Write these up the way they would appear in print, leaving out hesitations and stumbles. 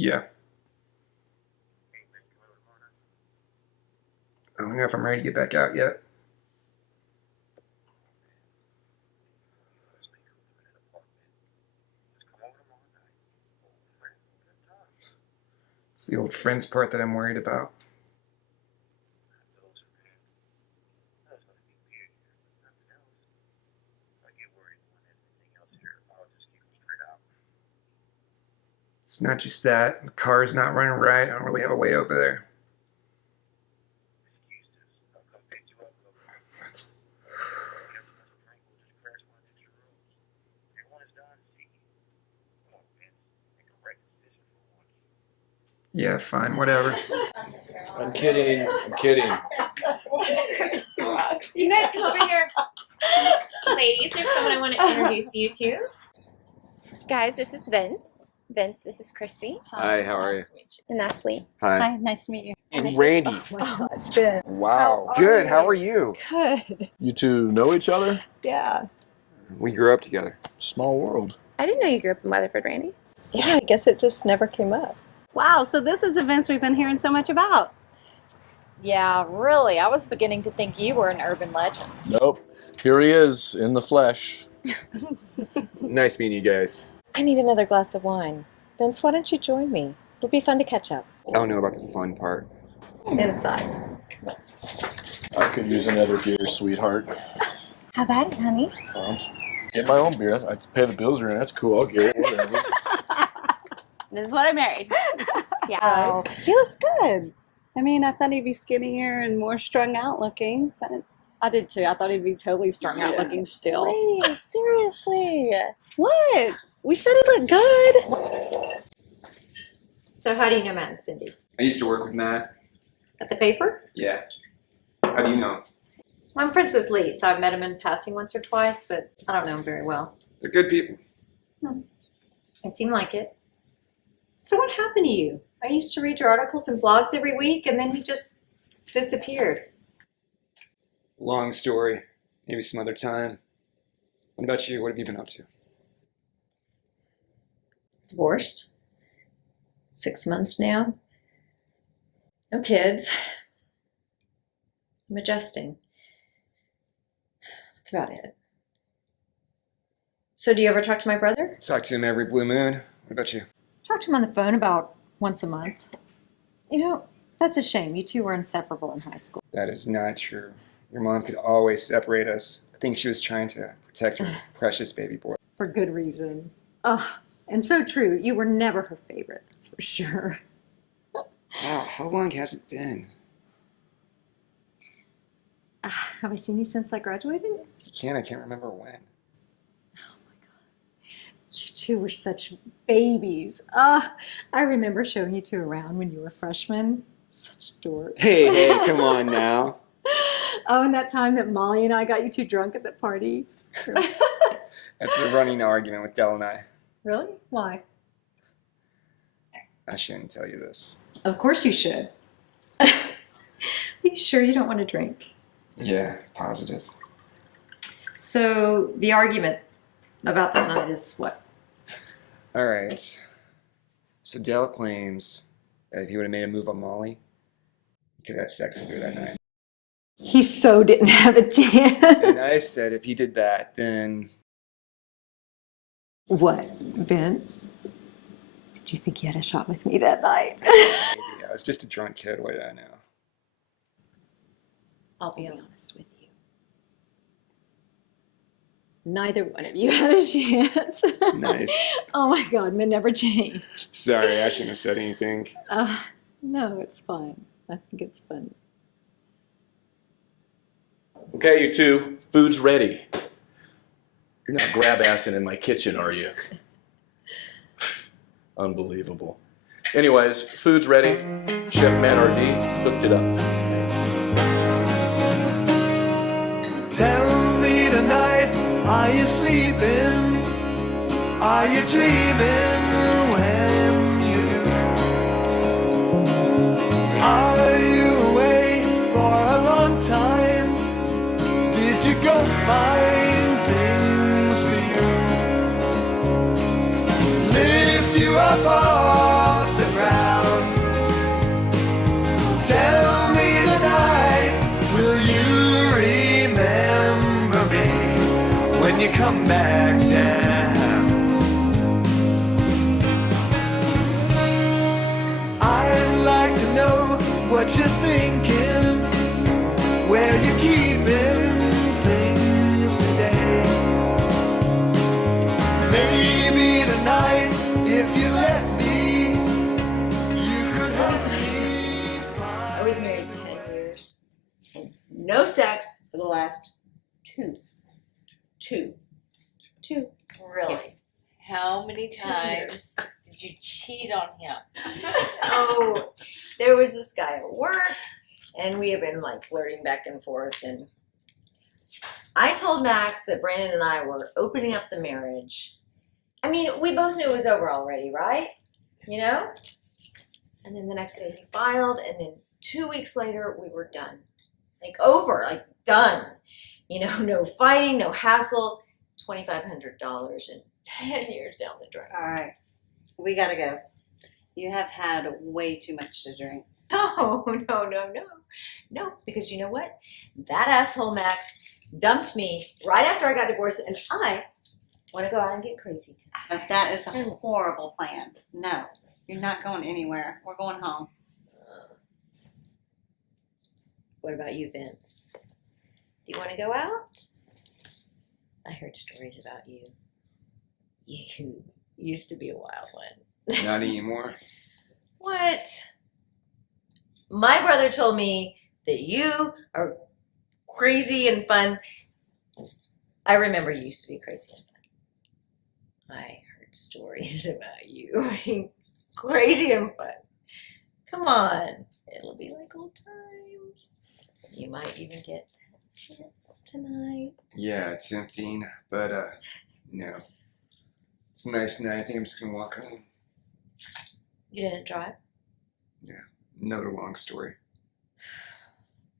Yeah. I don't know if I'm ready to get back out yet. It's the old friends part that I'm worried about. It's not just that. The car's not running right. I don't really have a way over there. Yeah, fine, whatever. I'm kidding. I'm kidding. You guys come over here. Ladies, there's someone I want to introduce you to. Guys, this is Vince. Vince, this is Christy. Hi, how are you? And that's Lee. Hi. Hi, nice to meet you. And Randy. Oh my God, Vince. Wow. Good, how are you? Good. You two know each other? Yeah. We grew up together. Small world. I didn't know you grew up in Weatherford, Randy. Yeah, I guess it just never came up. Wow, so this is events we've been hearing so much about. Yeah, really. I was beginning to think you were an urban legend. Nope. Here he is, in the flesh. Nice meeting you guys. I need another glass of wine. Vince, why don't you join me? It'll be fun to catch up. I don't know about the fun part. Inside. I could use another beer, sweetheart. How about it, honey? Get my own beer. I pay the bills around. That's cool. I'll get it. Whatever. This is what I married. Yeah. He looks good. I mean, I thought he'd be skinnier and more strung out looking, but I did too. I thought he'd be totally strung out looking still. Lady, seriously. what? We said he looked good. So how do you know Matt and Cindy? I used to work with Matt. At the paper? Yeah. How do you know? Well, I'm friends with Lee, so I've met him in passing once or twice, but I don't know him very well. They're good people. It seemed like it. So what happened to you? I used to read your articles and blogs every week, and then you just disappeared. Long story. Maybe some other time. What about you? What have you been up to? Divorced. 6 months now. No kids. I'm adjusting. That's about it. So do you ever talk to my brother? Talk to him every blue moon. What about you? Talk to him on the phone about once a month. You know, that's a shame. You two were inseparable in high school. That is not true. Your mom could always separate us. I think she was trying to protect her precious baby boy. For good reason. Oh, and so true. You were never her favorite, that's for sure. Wow, how long has it been? Have I seen you since I graduated? I can't remember when. You two were such babies. I remember showing you two around when you were freshmen. Such dorks. Hey, come on now. Oh, and that time that Molly and I got you two drunk at the party. That's a running argument with Dell and I. Really? Why? I shouldn't tell you this. Of course you should. Are you sure you don't want to drink? Yeah, positive. So the argument about that night is what? All right. So Dell claims that if he would have made a move on Molly, he could have had sex with her that night. He so didn't have a chance. And I said if he did that, then What, Vince? Did you think you had a shot with me that night? maybe I was just a drunk kid. What did I know? I'll be honest with you. Neither one of you had a chance. Nice. Oh my God, men never change. Sorry, I shouldn't have said anything. No, it's fine. I think it's funny. Okay, you two, food's ready. You're not grab-assing in my kitchen, are you? Unbelievable. Anyways, food's ready. Chef Manardi hooked it up. Tell me tonight, are you sleeping? Are you dreaming when you do? Are you away for a long time? Did you go find things for you? Lift you up off the ground. Tell me tonight, will you remember me when you come back down? I'd like to know what you're thinking, where you're keeping things today. Maybe tonight, if you let me, you could help me I was married 10 years and no sex for the last two. Really? How many times did you cheat on him? Oh, there was this guy at work, and we have been like flirting back and forth. And I told Max that Brandon and I were opening up the marriage. I mean, we both knew it was over already, right? You know? And then the next day he filed, and then 2 weeks later we were done. Like over, like done. You know, no fighting, no hassle. $2,500 and 10 years down the drain. All right. We gotta go. You have had way too much to drink. No, no, because you know what? That asshole Max dumped me right after I got divorced, and I want to go out and get crazy tonight. But that is a horrible plan. No, you're not going anywhere. We're going home. What about you, Vince? Do you want to go out? I heard stories about you. You used to be a wild one. Not anymore. What? My brother told me that you are crazy and fun. I remember you used to be crazy and fun. I heard stories about you being crazy and fun. Come on, it'll be like good times. You might even get a chance tonight. Yeah, it's tempting, but no. It's a nice night. I think I'm just gonna walk home. You didn't drive? Another long story.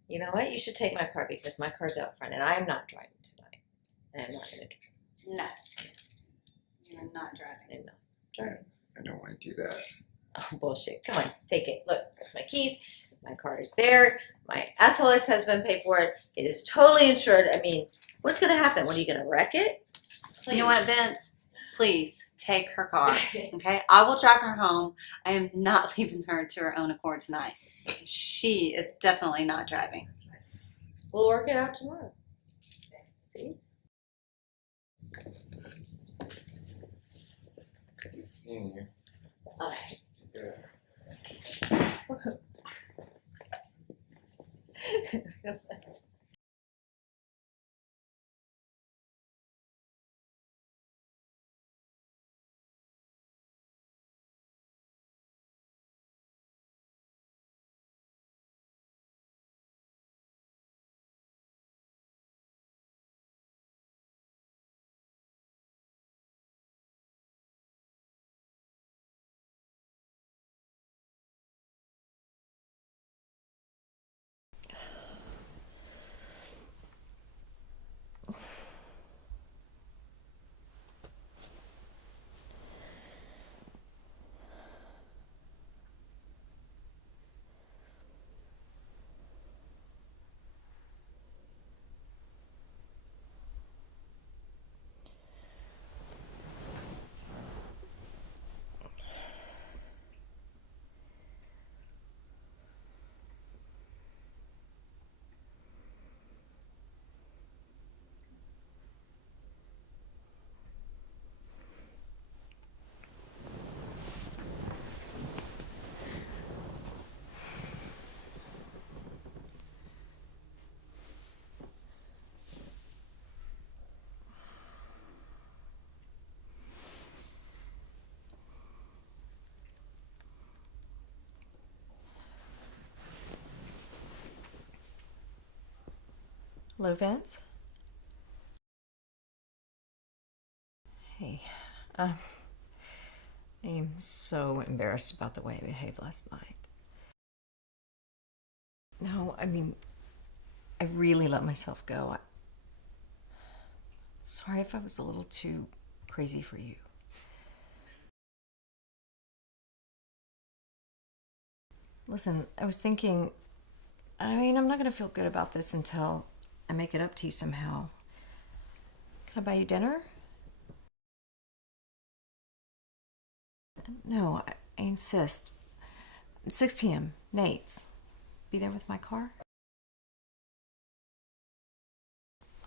You know what? You should take my car because my car's out front and I'm not driving tonight. And I'm not going to drive. No. You're not driving. I'm not driving. I don't want to do that. Oh, bullshit. Come on, take it. Look, that's my keys. My car is there. My asshole ex-husband paid for it. It is totally insured. I mean, what's going to happen? What, are you going to wreck it? You know what, Vince? Please take her car, okay? I will drive her home. I am not leaving her to her own accord tonight. She is definitely not driving. We'll work it out tomorrow. See? Good seeing you. Okay. Yeah. Hello, Vince. Hey, I am so embarrassed about the way I behaved last night. No, I mean, I really let myself go. Sorry if I was a little too crazy for you. Listen, I was thinking, I'm not gonna feel good about this until I make it up to you somehow. Can I buy you dinner? No, I insist. 6 p.m., Nate's. Be there with my car?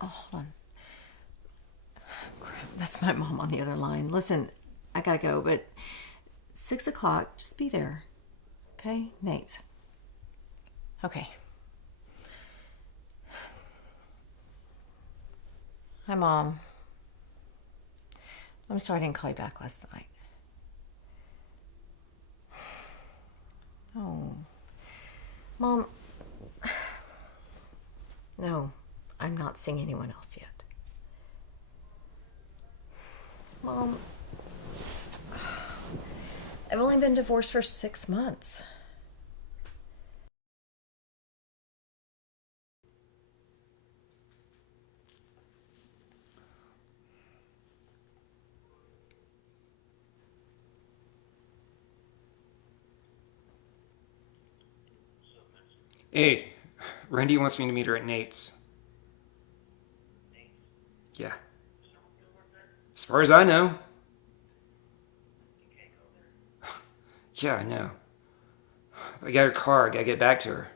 Oh, hold on. Crap, that's my mom on the other line. Listen, I gotta go, but 6 o'clock, just be there. Okay? Nate's. Okay. Hi, Mom. I'm sorry I didn't call you back last night. Oh. Mom. No, I'm not seeing anyone else yet. Mom. I've only been divorced for 6 months. Hey, Randy wants me to meet her at Nate's. Yeah. As far as I know. Yeah, I know. I got her car. I gotta get back to her.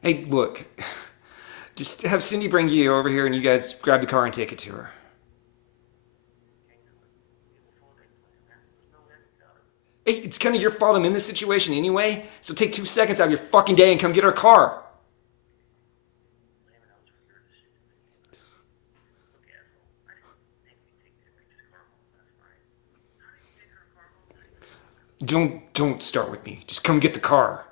Hey, look. Just have Cindy bring you over here and you guys grab the car and take it to her. Hey, it's kind of your fault I'm in this situation anyway, so take 2 seconds out of your fucking day and come get her car. Don't start with me. Just come get the car.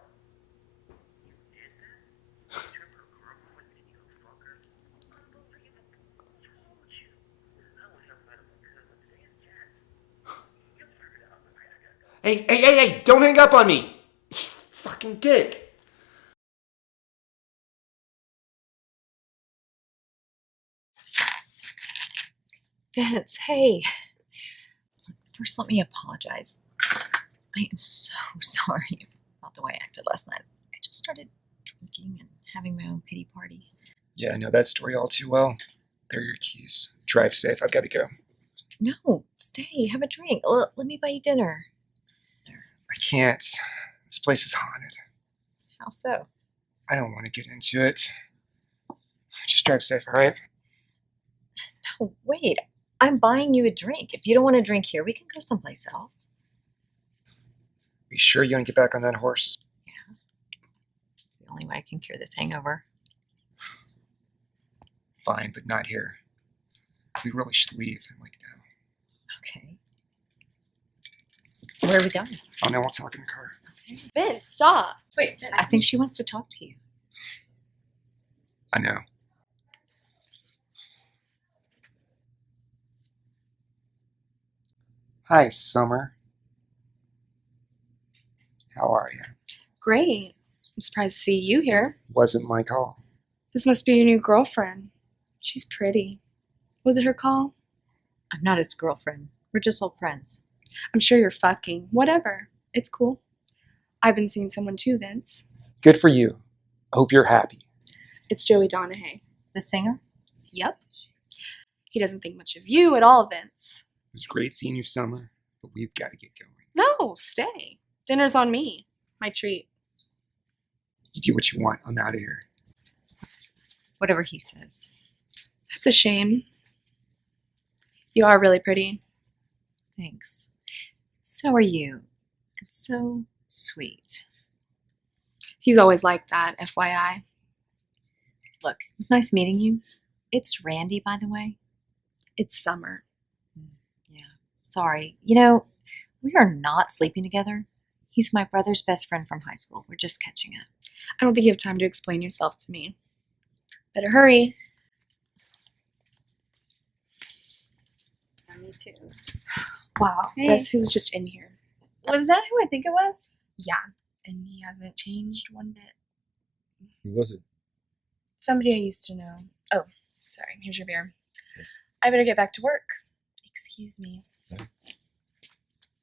Hey, don't hang up on me! You fucking dick! Vince, hey. First, let me apologize. I am so sorry about the way I acted last night. I just started drinking and having my own pity party. Yeah, I know that story all too well. There are your keys. Drive safe. I've got to go. No, stay. Have a drink. Let me buy you dinner. I can't. This place is haunted. How so? I don't want to get into it. Just drive safe, all right? No, wait. I'm buying you a drink. If you don't want to drink here, we can go someplace else. Are you sure you want to get back on that horse? Yeah. It's the only way I can cure this hangover. Fine, but not here. We really should leave, like now. Okay. Where are we going? Oh no, we'll talk in the car. Vince, stop. Wait, I think she wants to talk to you. I know. Hi, Summer. How are you? Great. I'm surprised to see you here. Wasn't my call. This must be your new girlfriend. She's pretty. Was it her call? I'm not his girlfriend. We're just old friends. I'm sure you're fucking. Whatever. It's cool. I've been seeing someone too, Vince. Good for you. I hope you're happy. It's Joey Donahue. The singer? Yep. He doesn't think much of you at all, Vince. It was great seeing you, Summer, but we've got to get going. No, stay. Dinner's on me. My treat. You do what you want. I'm out of here. Whatever he says. That's a shame. You are really pretty. Thanks. So are you. And so sweet. He's always like that, FYI. Look, it was nice meeting you. It's Randy, by the way. It's Summer. Yeah, sorry. You know, we are not sleeping together. He's my brother's best friend from high school. We're just catching up. I don't think you have time to explain yourself to me. Better hurry. Me too. Wow. Hey. Guess who's just in here? Was that who I think it was? Yeah. And he hasn't changed one bit. Who was it? Somebody I used to know. Oh, sorry. Here's your beer. Yes. I better get back to work. Excuse me.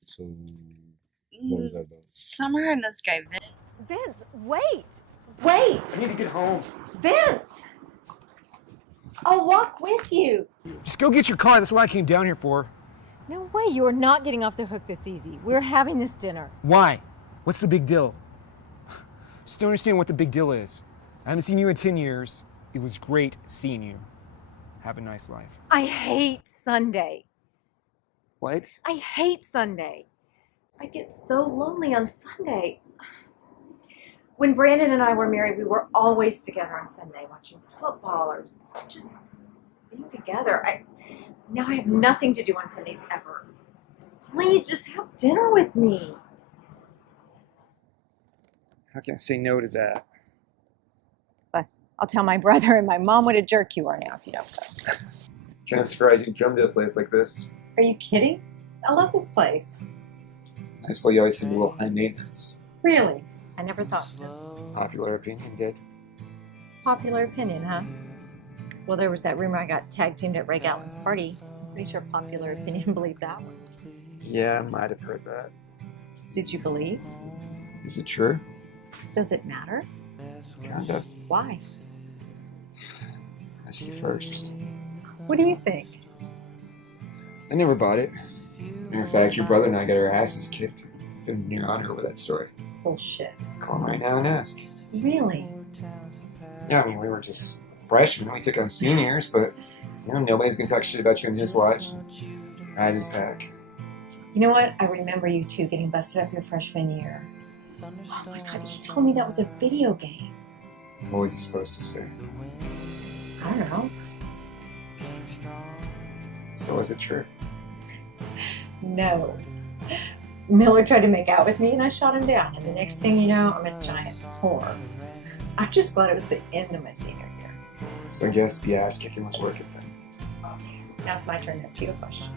So, what was that about? Summer and this guy, Vince. Vince, wait! Wait! I need to get home. Vince! I'll walk with you. Just go get your car. That's what I came down here for. No way, you are not getting off the hook this easy. We're having this dinner. Why? What's the big deal? Just don't understand what the big deal is. I haven't seen you in 10 years. It was great seeing you. Have a nice life. I hate Sunday. What? I hate Sunday. I get so lonely on Sunday. When Brandon and I were married, we were always together on Sunday watching football or just being together. Now I have nothing to do on Sundays ever. Please just have dinner with me. How can I say no to that? Plus, I'll tell my brother and my mom what a jerk you are now if you don't go. Kind of surprised you'd come to a place like this. Are you kidding? I love this place. That's why you always seem a little high maintenance. Really? I never thought so. Popular opinion did. Popular opinion, huh? Well, there was that rumor I got tag teamed at Ray Gatlin's party. Pretty sure popular opinion believed that one. Yeah, I might have heard that. Did you believe? Is it true? Does it matter? Kinda. Why? Ask you first. What do you think? I never bought it. Matter of fact, your brother and I got our asses kicked defending your honor over that story. Bullshit. Call him right now and ask. Really? Yeah, I mean, we were just freshmen. We took on seniors, but you know, nobody's gonna talk shit about you in his watch. Ride his back. You know what? I remember you two getting busted up your freshman year. Oh my god, he told me that was a video game. What was he supposed to say? I don't know. So was it true? No. Miller tried to make out with me and I shot him down. And the next thing you know, I'm a giant whore. I'm just glad it was the end of my senior year. So I guess the ass kicking was worth it then. Now it's my turn to ask you a question.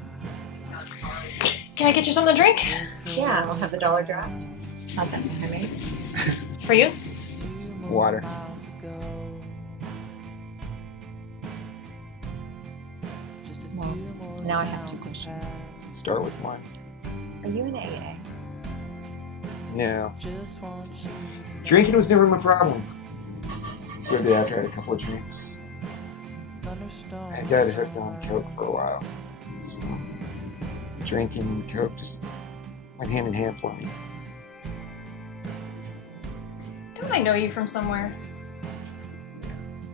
Can I get you something to drink? Yeah, I'll have the dollar draft. How's that, my mate? For you? Water. Well, now I have 2 questions. Start with one. Are you in AA? No. Drinking was never my problem. So the day after I had a couple of drinks, I got hooked on Coke for a while. So drinking and Coke just went hand in hand for me. Don't I know you from somewhere?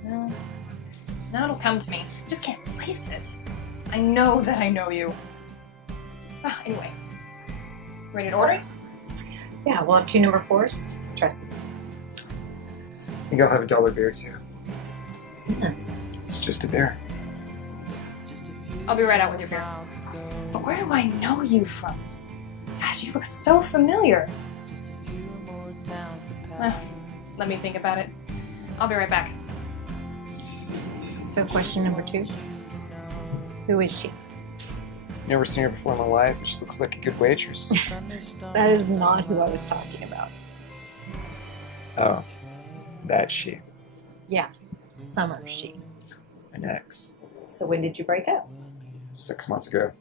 No. Now it'll come to me. Just can't place it. I know that I know you. Anyway. Ready to order? Yeah, we'll have 2 number 4s. Trust me. I think I'll have a dollar beer too. Yes. It's just a beer. I'll be right out with your beer. But where do I know you from? Gosh, you look so familiar. Let me think about it. I'll be right back. So question number 2. Who is she? Never seen her before in my life, but she looks like a good waitress. That is not who I was talking about. Oh, that's she. Yeah, Summer she. An ex. So when did you break up? 6 months ago.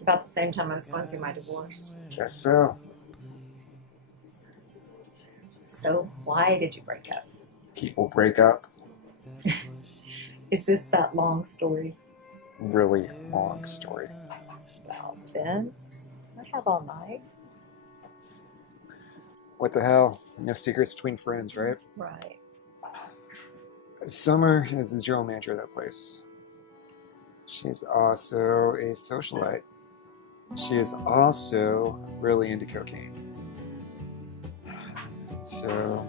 About the same time I was going through my divorce. Guess so. So why did you break up? People break up. Is this that long story? Really long story. Well, Vince, I have all night. What the hell? No secrets between friends, right? Right. Summer is the general manager of that place. She's also a socialite. She is also really into cocaine. So,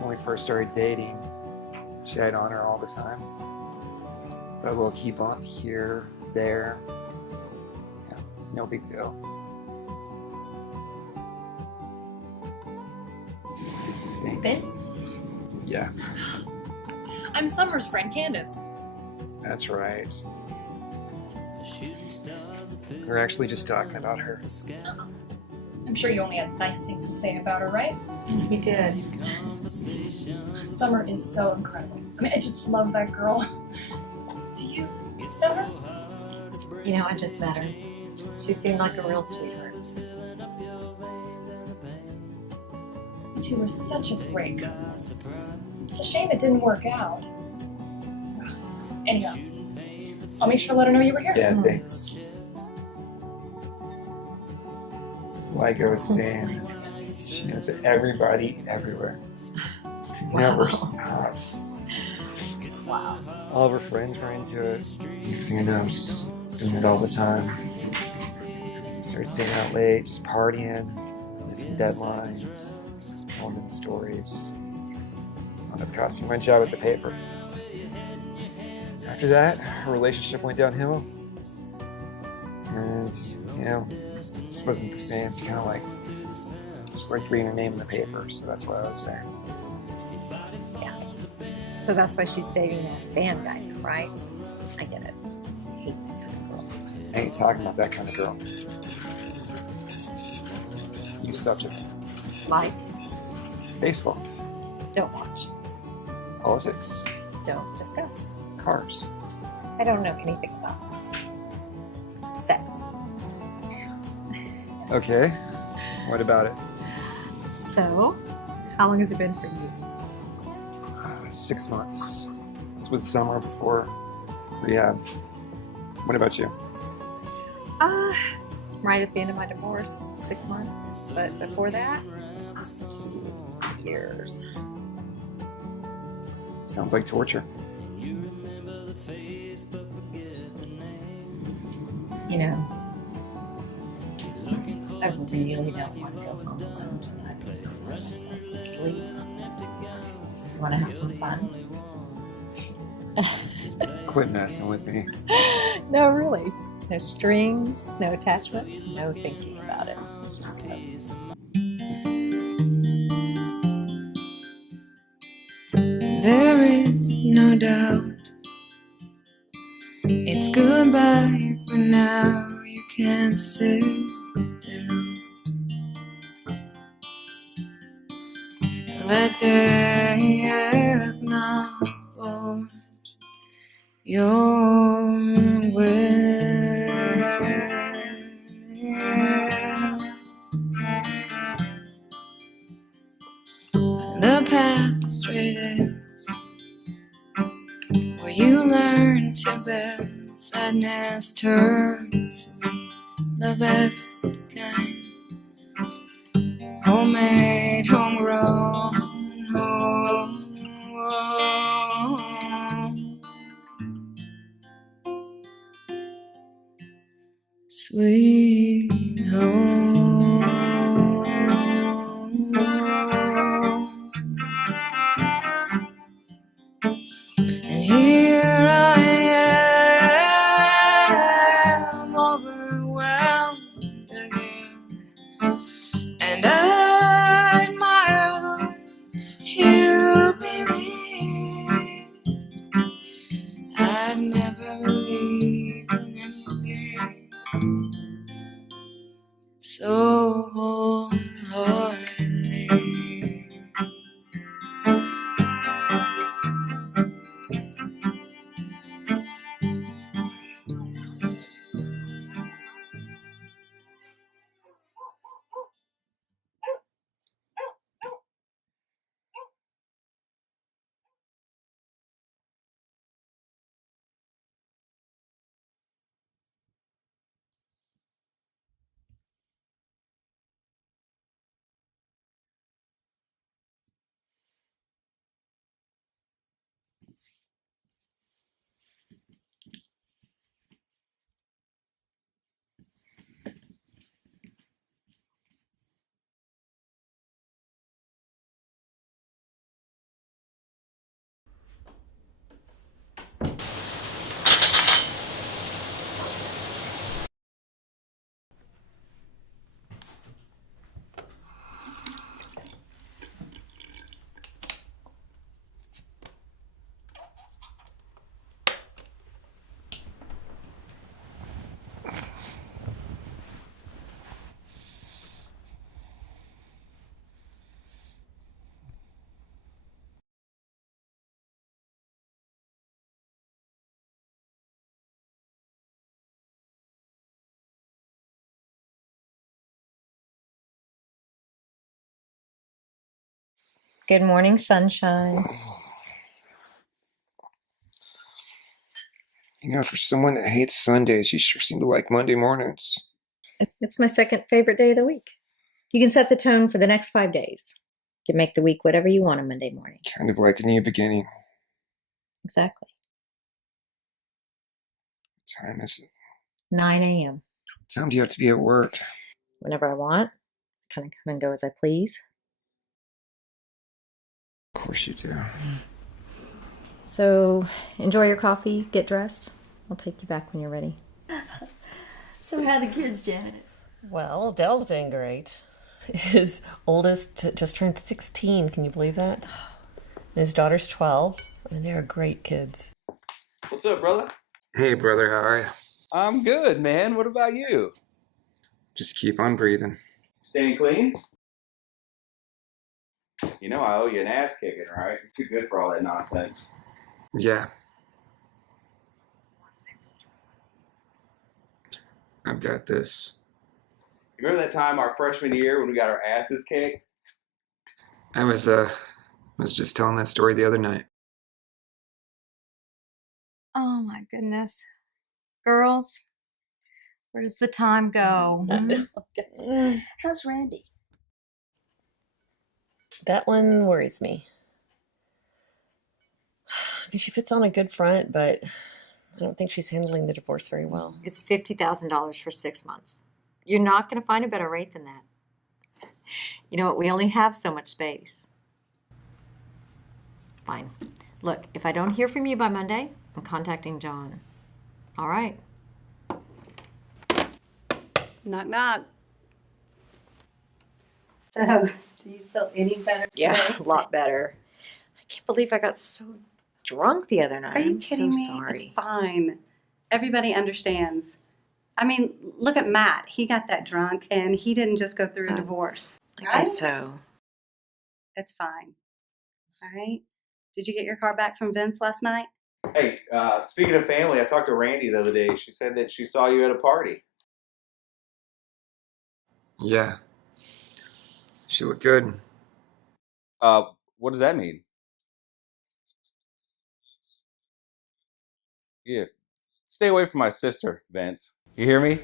when we first started dating, she had on her all the time. But we'll keep on here, there. Yeah, no big deal. Thanks. Vince? Yeah, I'm Summer's friend, Candace. that's right. We're actually just talking about her. I'm sure you only had nice things to say about her, right? You did. Summer is so incredible. I mean, I just love that girl. Do you know her? You know, I just met her. She seemed like a real sweetheart. You two were such a great couple. It's a shame it didn't work out. Anyhow, I'll make sure to let her know you were here. Yeah, thanks. Like I was saying, she knows everybody everywhere. Never stops. Wow. All of her friends were into it. Next thing I know, I'm just doing it all the time. Started staying out late, just partying, missing deadlines, woman stories. Wound up costing my job at the paper. After that, her relationship went downhill. And, you know, it just wasn't the same. Kind of like, just like reading her name in the paper, so that's why I was there. Yeah. So that's why she's dating that band guy, right? I get it. I hate that kind of girl. I ain't talking about that kind of girl. You subject. Like, Baseball. don't watch. Politics. Don't discuss. Cars. I don't know anything about sex. Okay. What about it? So, how long has it been for you? 6 months. I was with Summer before rehab. What about you? Right at the end of my divorce, 6 months. But before that, 2 years. Sounds like torture. You know, I really don't want to go home alone tonight. I put myself to sleep. You want to have some fun? Quit messing with me. No, really. No strings, no attachments, no thinking about it. Let's just go. There is no doubt it's goodbye for now. You can't sit still. Let death not forge your will. The path straight ends where you learn to bend. Sadness turns sweet, the best kind. Homemade, homegrown, home. Sweet home. And here I am, overwhelmed again. And I admire the way you believe. I'd never believed in anything so wholeheartedly. Good morning, sunshine. You know, for someone that hates Sundays, you sure seem to like Monday mornings. It's my second favorite day of the week. You can set the tone for the next 5 days. You can make the week whatever you want on Monday morning. Kind of like a new beginning. Exactly. What time is it? 9 a.m. What time do you have to be at work? Whenever I want. Kind of come and go as I please. Of course you do. So, enjoy your coffee, get dressed. I'll take you back when you're ready. So how are the kids, Janet? Well, Dell's doing great. His oldest just turned 16. Can you believe that? And his daughter's 12. I mean, they're great kids. What's up, brother? Hey, brother, how are you? I'm good, man. What about you? Just keep on breathing. Staying clean? You know I owe you an ass kicking, right? You're too good for all that nonsense. Yeah. I've got this. You remember that time our freshman year when we got our asses kicked? I was just telling that story the other night. Oh my goodness. Girls, where does the time go? How's Randy? That one worries me. She puts on a good front, but I don't think she's handling the divorce very well. It's $50,000 for 6 months. You're not going to find a better rate than that. You know what? We only have so much space. Fine. Look, if I don't hear from you by Monday, I'm contacting John. All right. Knock, knock. So, do you feel any better Yeah, today? a lot better. I can't believe I got so drunk the other night. Are you I'm kidding so me? sorry. It's fine. Everybody understands. I mean, look at Matt. He got that drunk and he didn't just go through a divorce. I guess so. It's fine. All right. Did you get your car back from Vince last night? Hey, speaking of family, I talked to Randy the other day. She said that she saw you at a party. Yeah. She looked good. What does that mean? Yeah. Stay away from my sister, Vince. You hear me?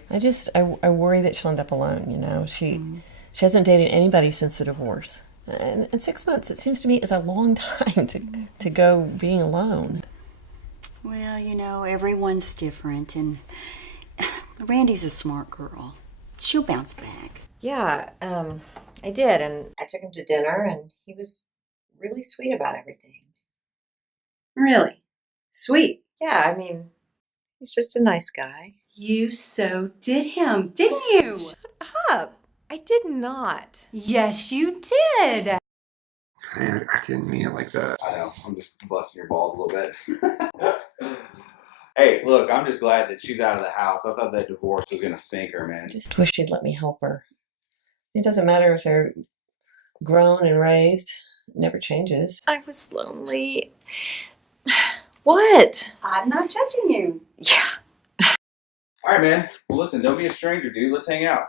I worry that she'll end up alone, you know. She hasn't dated anybody since the divorce. And 6 months, it seems to me, is a long time to go being alone. Well, you know, everyone's different, and Randy's a smart girl. She'll bounce back. Yeah, I did, and I took him to dinner, and he was really sweet about everything. Really? Sweet. Yeah, I mean, he's just a nice guy. You so did him, didn't you? Shut up. I did not. Yes, you did. I didn't mean it like that. I know. I'm just busting your balls a little bit. Hey, look, I'm just glad that she's out of the house. I thought that divorce was going to sink her, man. I just wish she'd let me help her. It doesn't matter if they're grown and raised. It never changes. I was lonely. What? I'm not judging you. Yeah. All right, man. Well, listen, don't be a stranger, dude. Let's hang out.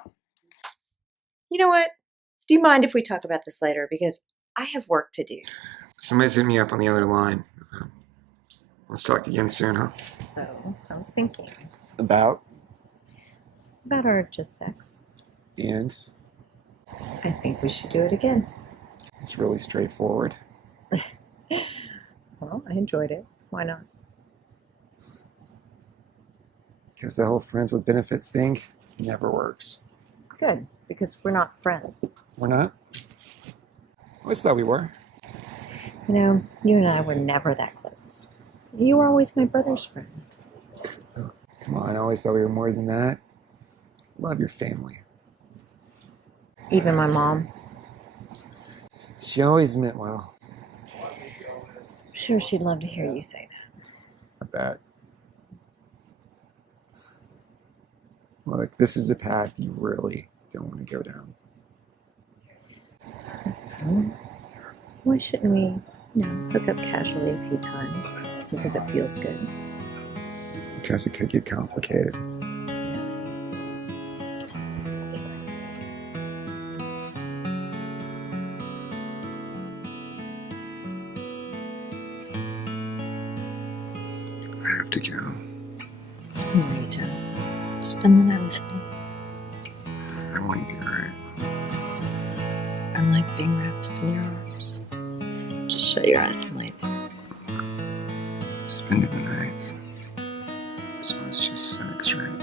You know what? Do you mind if we talk about this later? Because I have work to do. Somebody's hit me up on the other line. Let's talk again soon, huh? So, I was thinking About? our just sex. And? I think we should do it again. It's really straightforward. Well, I enjoyed it. Why not? Because the whole friends with benefits thing never works. Good, because we're not friends. We're not? I always thought we were. You know, you and I were never that close. You were always my brother's friend. Oh, come on, I always thought we were more than that. Love your family. Even my mom. She always meant well. I'm sure she'd love to hear you say that. I bet. Look, this is a path you really don't want to go down. Why shouldn't we, hook up casually a few times? Because it feels good. Because it could get complicated. I have to go. No, you don't. Spend the night with me. I want you, right? I like being wrapped up in your arms. Just shut your eyes and lay there. Spending the night. So it's just sex, right?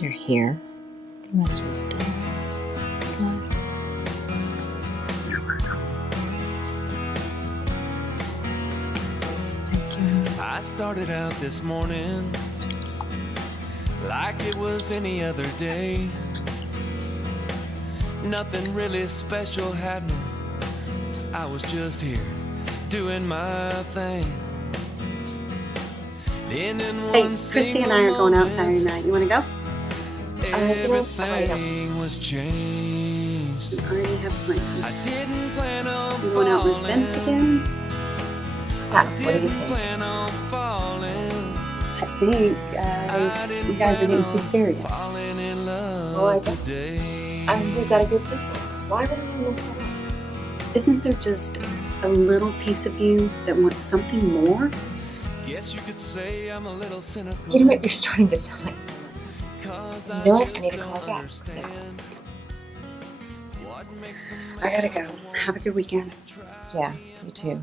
You're here. You might as well stay. It's nice. You're right. Thank you. I started out this morning like it was any other day. Nothing really special happening. I was just here doing my thing. Hey, Christy and I are going out Saturday night. You want to go? Everything was changed. We already have plans. I didn't plan on You going out with Vince again? What do you think? Plan on falling. I think you guys are getting too serious. Well, I don't. We've got a good people. Why would we miss that out? Isn't there just a little piece of you that wants something more? Guess you could say I'm a little cynical. You know what? You're starting to sound like. You know what? I need to call back. So. I gotta go. Have a good weekend. Yeah, you too.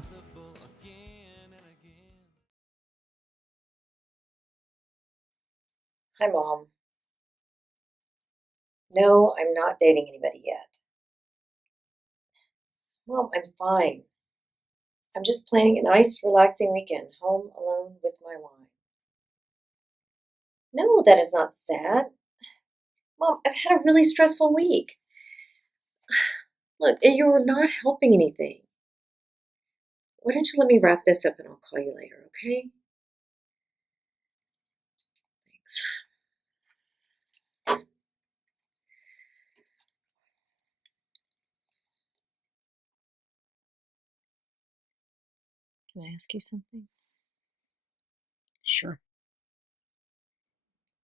Hi, Mom. No, I'm not dating anybody yet. Mom, I'm fine. I'm just planning a nice, relaxing weekend, home alone with my wine. No, that is not sad. Mom, I've had a really stressful week. Look, you're not helping anything. Why don't you let me wrap this up and I'll call you later, okay? Thanks. Can I ask you something? Sure.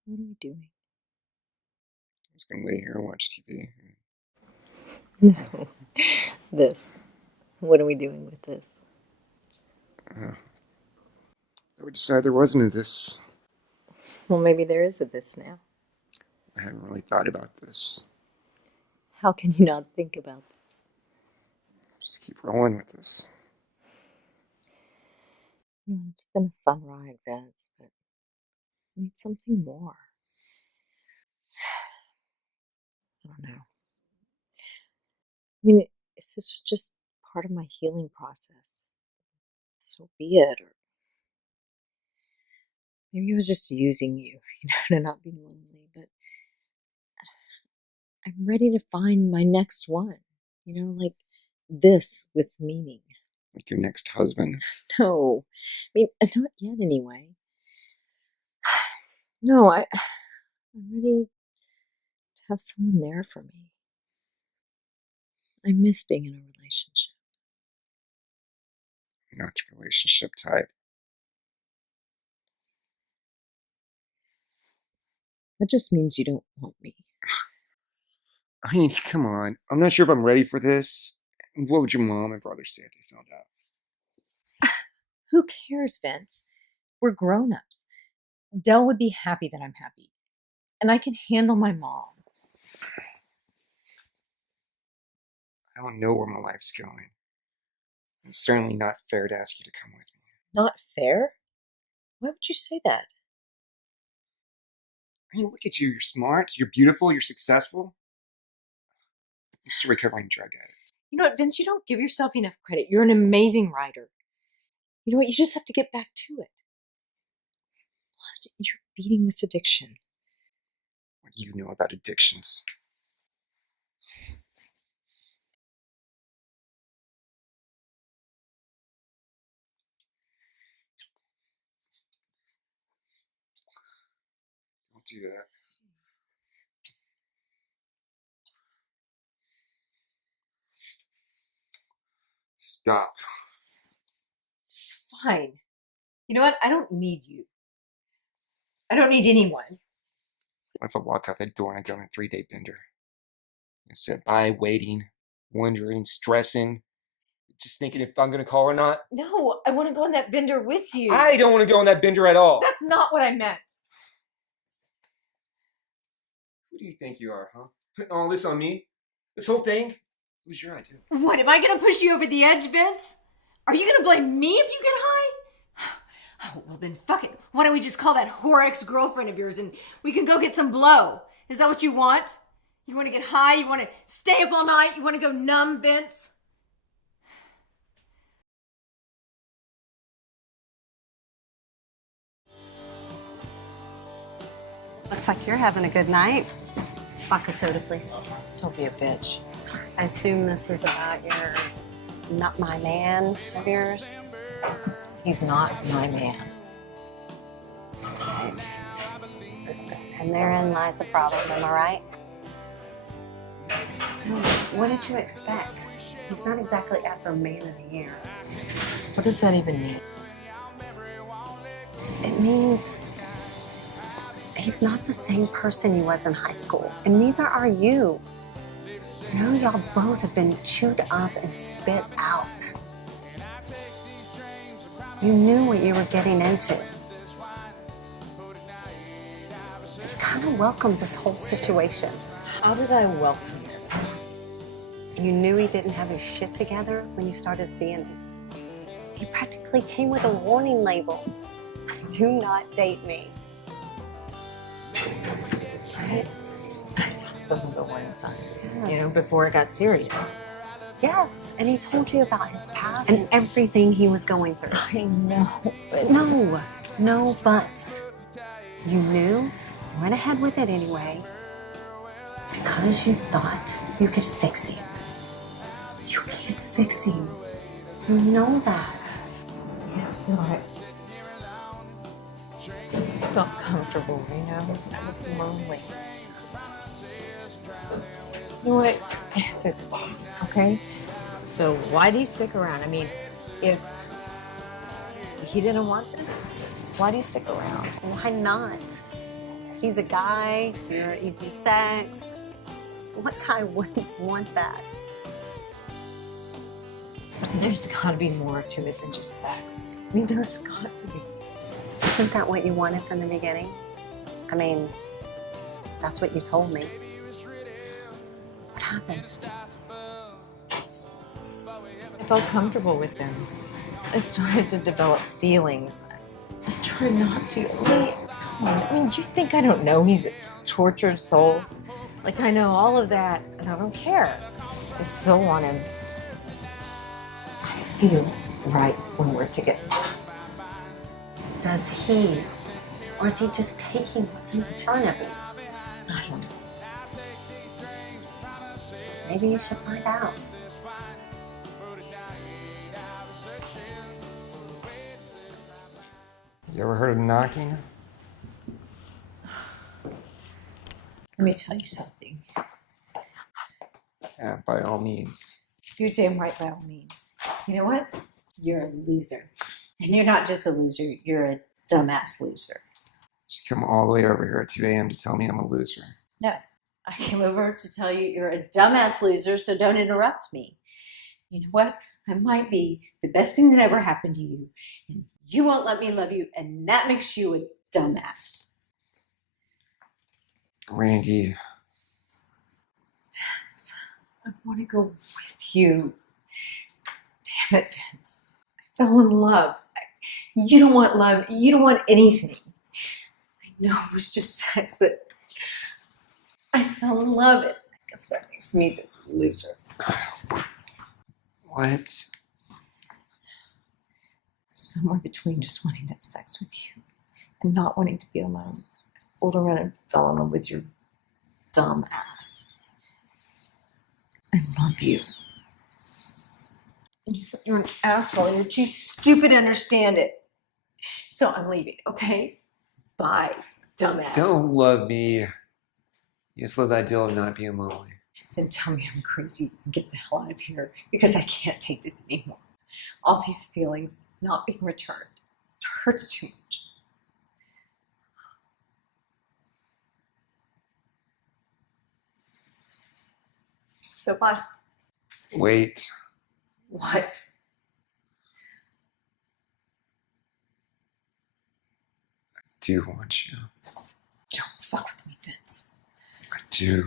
What are we doing? I was going to lay here and watch TV. No. This. What are we doing with this? I would decide there wasn't a this. Well, maybe there is a this now. I hadn't really thought about this. How can you not think about this? Just keep rolling with this. It's been a fun ride, Vince, but I need something more. I don't know. I mean, if this was just part of my healing process, so be it. Or maybe I was just using you, to not be lonely. But I'm ready to find my next one. Like this with meaning. Like your next husband. No, I mean, not yet anyway. No, I'm ready to have someone there for me. I miss being in a relationship. You're not the relationship type. That just means you don't want me. I mean, come on. I'm not sure if I'm ready for this. What would your mom and brother say if they found out? Who cares, Vince? We're grown-ups. Dell would be happy that I'm happy. And I can handle my mom. I don't know where my life's going. It's certainly not fair to ask you to come with me. Not fair? Why would you say that? I mean, look at you. You're smart. You're beautiful. You're successful. You're just a recovering drug addict. You know what, Vince? You don't give yourself enough credit. You're an amazing writer. You know what? You just have to get back to it. Plus, you're beating this addiction. What do you know about addictions? Don't do that. Stop. Fine. You know what? I don't need you. I don't need anyone. What if I walk out that door and I go on a 3-day bender? I sit by waiting, wondering, stressing, just thinking if I'm going to call or not? No, I want to go on that bender with you. I don't want to go on that bender at all. That's not what I meant. Who do you think you are, huh? Putting all this on me? This whole thing? It was your idea. What, am I going to push you over the edge, Vince? Are you going to blame me if you get high? Oh, well then fuck it. Why don't we just call that whore ex-girlfriend of yours and we can go get some blow? Is that what you want? You want to get high? You want to stay up all night? You want to go numb, Vince? Looks like you're having a good night. Vodka soda, please. Don't be a bitch. I assume this is about your not my man of yours. He's not my man. Right. And therein lies the problem, am I right? No, what did you expect? He's not exactly up for Man of the Year. What does that even mean? It means he's not the same person he was in high school, and neither are you. You know, y'all both have been chewed up and spit out. You knew what you were getting into. You kind of welcomed this whole situation. How did I welcome this? You knew he didn't have his shit together when you started seeing him. He practically came with a warning label. Do not date me. Right? I saw some of the warning signs, before it got serious. Yes, and he told you about his past and everything he was going through. I know, but... No buts. You knew, went ahead with it anyway, because you thought you could fix him. can't fix you. You know that. Yeah, right. I felt comfortable, you know. I was lonely. You know what? Answer this, okay? So why did he stick around? I mean, if he didn't want this, why do you stick around? Why not? He's a guy, you're easy sex. What guy wouldn't want that? There's got to be more to it than just sex. I mean, there's got to be. Isn't that what you wanted from the beginning? I mean, that's what you told me. What happened? I felt comfortable with him. I started to develop feelings. I try not to. I mean, do you think I don't know he's a tortured soul? Like, I know all of that, and I don't care. I still want him. I feel right when we're together. Does he? Or is he just taking what's in front of him? I don't know. Maybe you should find out. You ever heard of knocking? Let me tell you something. Yeah, by all means. You're damn right by all means. You know what? You're a loser. And you're not just a loser, you're a dumbass loser. You come all the way over here at 2 a.m. to tell me I'm a loser. No, I came over to tell you you're a dumbass loser, so don't interrupt me. You know what? I might be the best thing that ever happened to you, and you won't let me love you, and that makes you a dumbass. Randy. Vince, I want to go with you. Damn it, Vince. I fell in love. You don't want love. You don't want anything. I know it was just sex, but I fell in love. And I guess that makes me the loser. What? Somewhere between just wanting to have sex with you and not wanting to be alone. I fooled around and fell in love with your dumb ass. I love you. You're an asshole and you're too stupid to understand it. So I'm leaving, okay? Bye, dumbass. Don't love me. You just love the idea of not being lonely. Then tell me I'm crazy and get the hell out of here because I can't take this anymore. All these feelings not being returned. It hurts too much. So bye. Wait. What? I do want you. Don't fuck with me, Vince. I do You know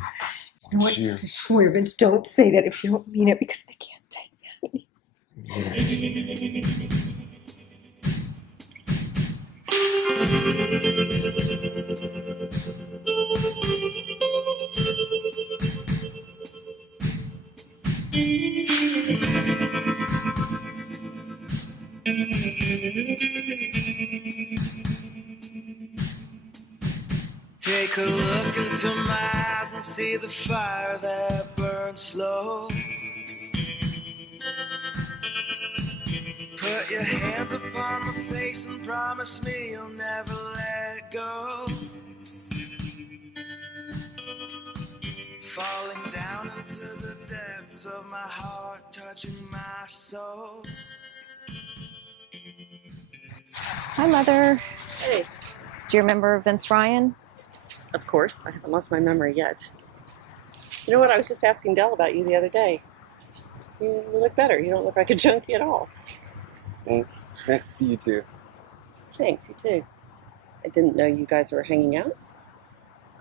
want what? you. I swear, Vince, don't say that if you don't mean it because I can't take that. Take a look into my eyes and see the fire that burns slow. Put your hands upon my face and promise me you'll never let go. Falling down into the depths of my heart, touching my soul. Hi, Mother. Hey. Do you remember Vince Ryan? Of course. I haven't lost my memory yet. You know what? I was just asking Dell about you the other day. You look better. You don't look like a junkie at all. Thanks. Nice to see you too. Thanks. You too. I didn't know you guys were hanging out.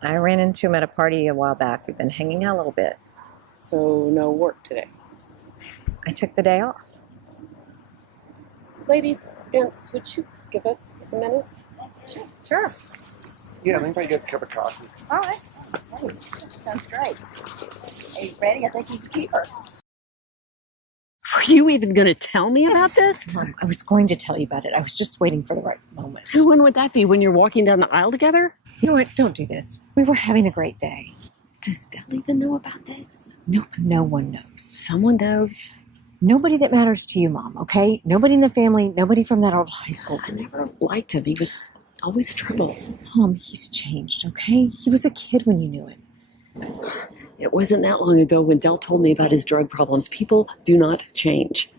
I ran into him at a party a while back. We've been hanging out a little bit. So no work today. I took the day off. Ladies, Vince, would you give us a minute? Sure. Yeah, let me buy you guys a cup of coffee. All right. Hey, sounds great. Hey, Randy, I think he's a keeper. Were you even going to tell me about this? Mom, I was going to tell you about it. I was just waiting for the right moment. When would that be? When you're walking down the aisle together? You know what? Don't do this. We were having a great day. Does Dell even know about this? No one knows. Someone knows. Nobody that matters to you, Mom, okay? Nobody in the family, nobody from that old high school. I never liked him. He was always trouble. Mom, he's changed, okay? He was a kid when you knew him. It wasn't that long ago when Del told me about his drug problems. People do not change.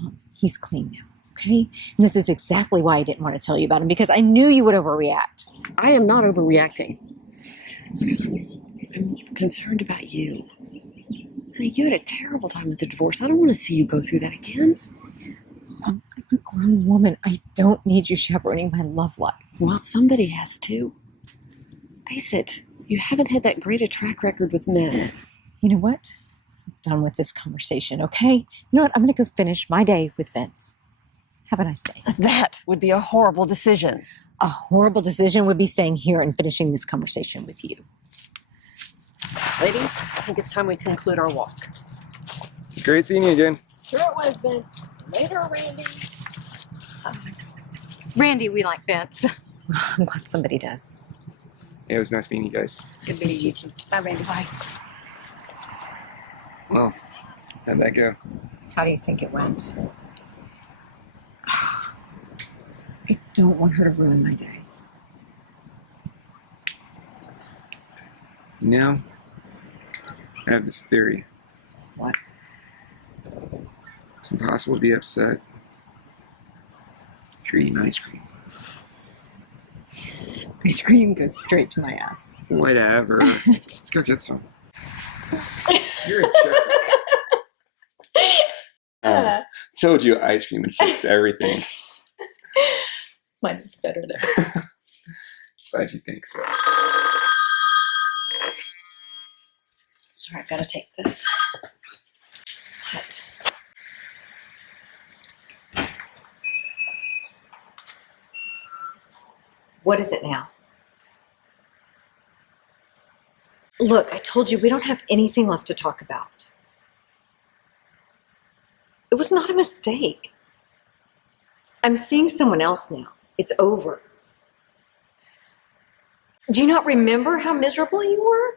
Mom, he's clean now, okay? And this is exactly why I didn't want to tell you about him, because I knew you would overreact. I am not overreacting. I'm concerned about you. Honey, you had a terrible time with the divorce. I don't want to see you go through that again. Mom, I'm a grown woman. I don't need you chaperoning my love life. Well, somebody has to. Face it, you haven't had that great a track record with men. You know what? I'm done with this conversation, okay? You know what? I'm going to go finish my day with Vince. Have a nice day. That would be a horrible decision. A horrible decision would be staying here and finishing this conversation with you. Ladies, I think it's time we conclude our walk. It's great seeing you again. Sure it was, Vince. Later, Randy. Randy, we like Vince. I'm glad somebody does. Yeah, it was nice meeting you guys. It's good to meet you too. Bye, Randy. Bye. Well, how'd that go? How do you think it went? I don't want her to ruin my day. You know, I have this theory. What? It's impossible to be upset if you're eating ice cream. Ice cream goes straight to my ass. Whatever. Let's go get some. You're a jerk. Told you ice cream would fix everything. Mine is better there. Glad you think so. Sorry, I've got to take this. What? What is it now? Look, I told you we don't have anything left to talk about. It was not a mistake. I'm seeing someone else now. It's over. Do you not remember how miserable you were?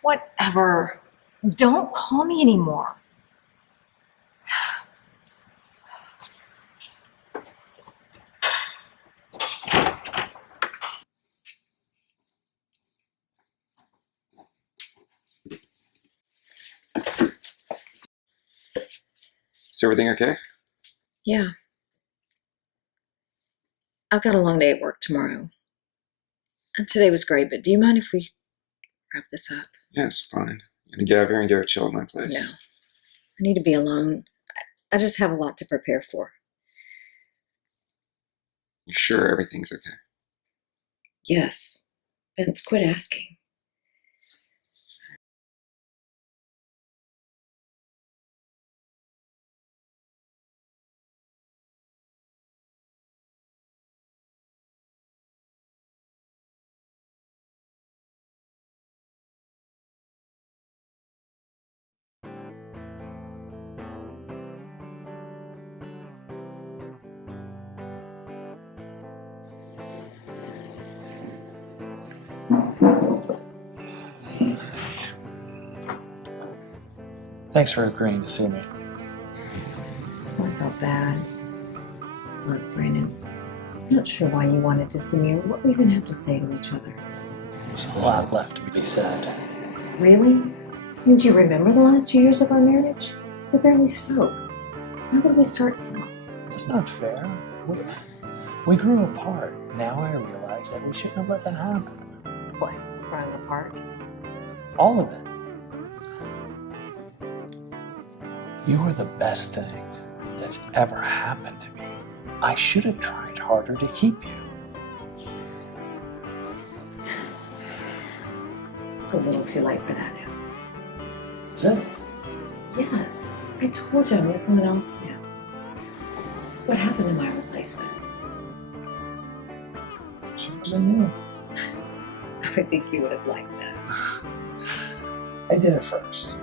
Whatever. Don't call me anymore. Is everything okay? Yeah. I've got a long day at work tomorrow. And today was great, but do you mind if we wrap this up? Yeah, it's fine. I'm gonna get out here and go chill at my place. No. I need to be alone. I just have a lot to prepare for. You sure everything's okay? Yes. Vince, quit asking. Thanks for agreeing to see me. I felt bad. Look, Brandon, I'm not sure why you wanted to see me or what we even have to say to each other. There's a lot left to be said. Really? I mean, do you remember the last 2 years of our marriage? We barely spoke. How would we start now? That's not fair. We grew apart. Now I realize that we shouldn't have let that happen. What? Growing apart? All of it. You are the best thing that's ever happened to me. I should have tried harder to keep you. It's a little too late for that now. Is it? Yes. I told you I'm with someone else now. What happened to my replacement? She wasn't you. I would think you would have liked that. I did it first.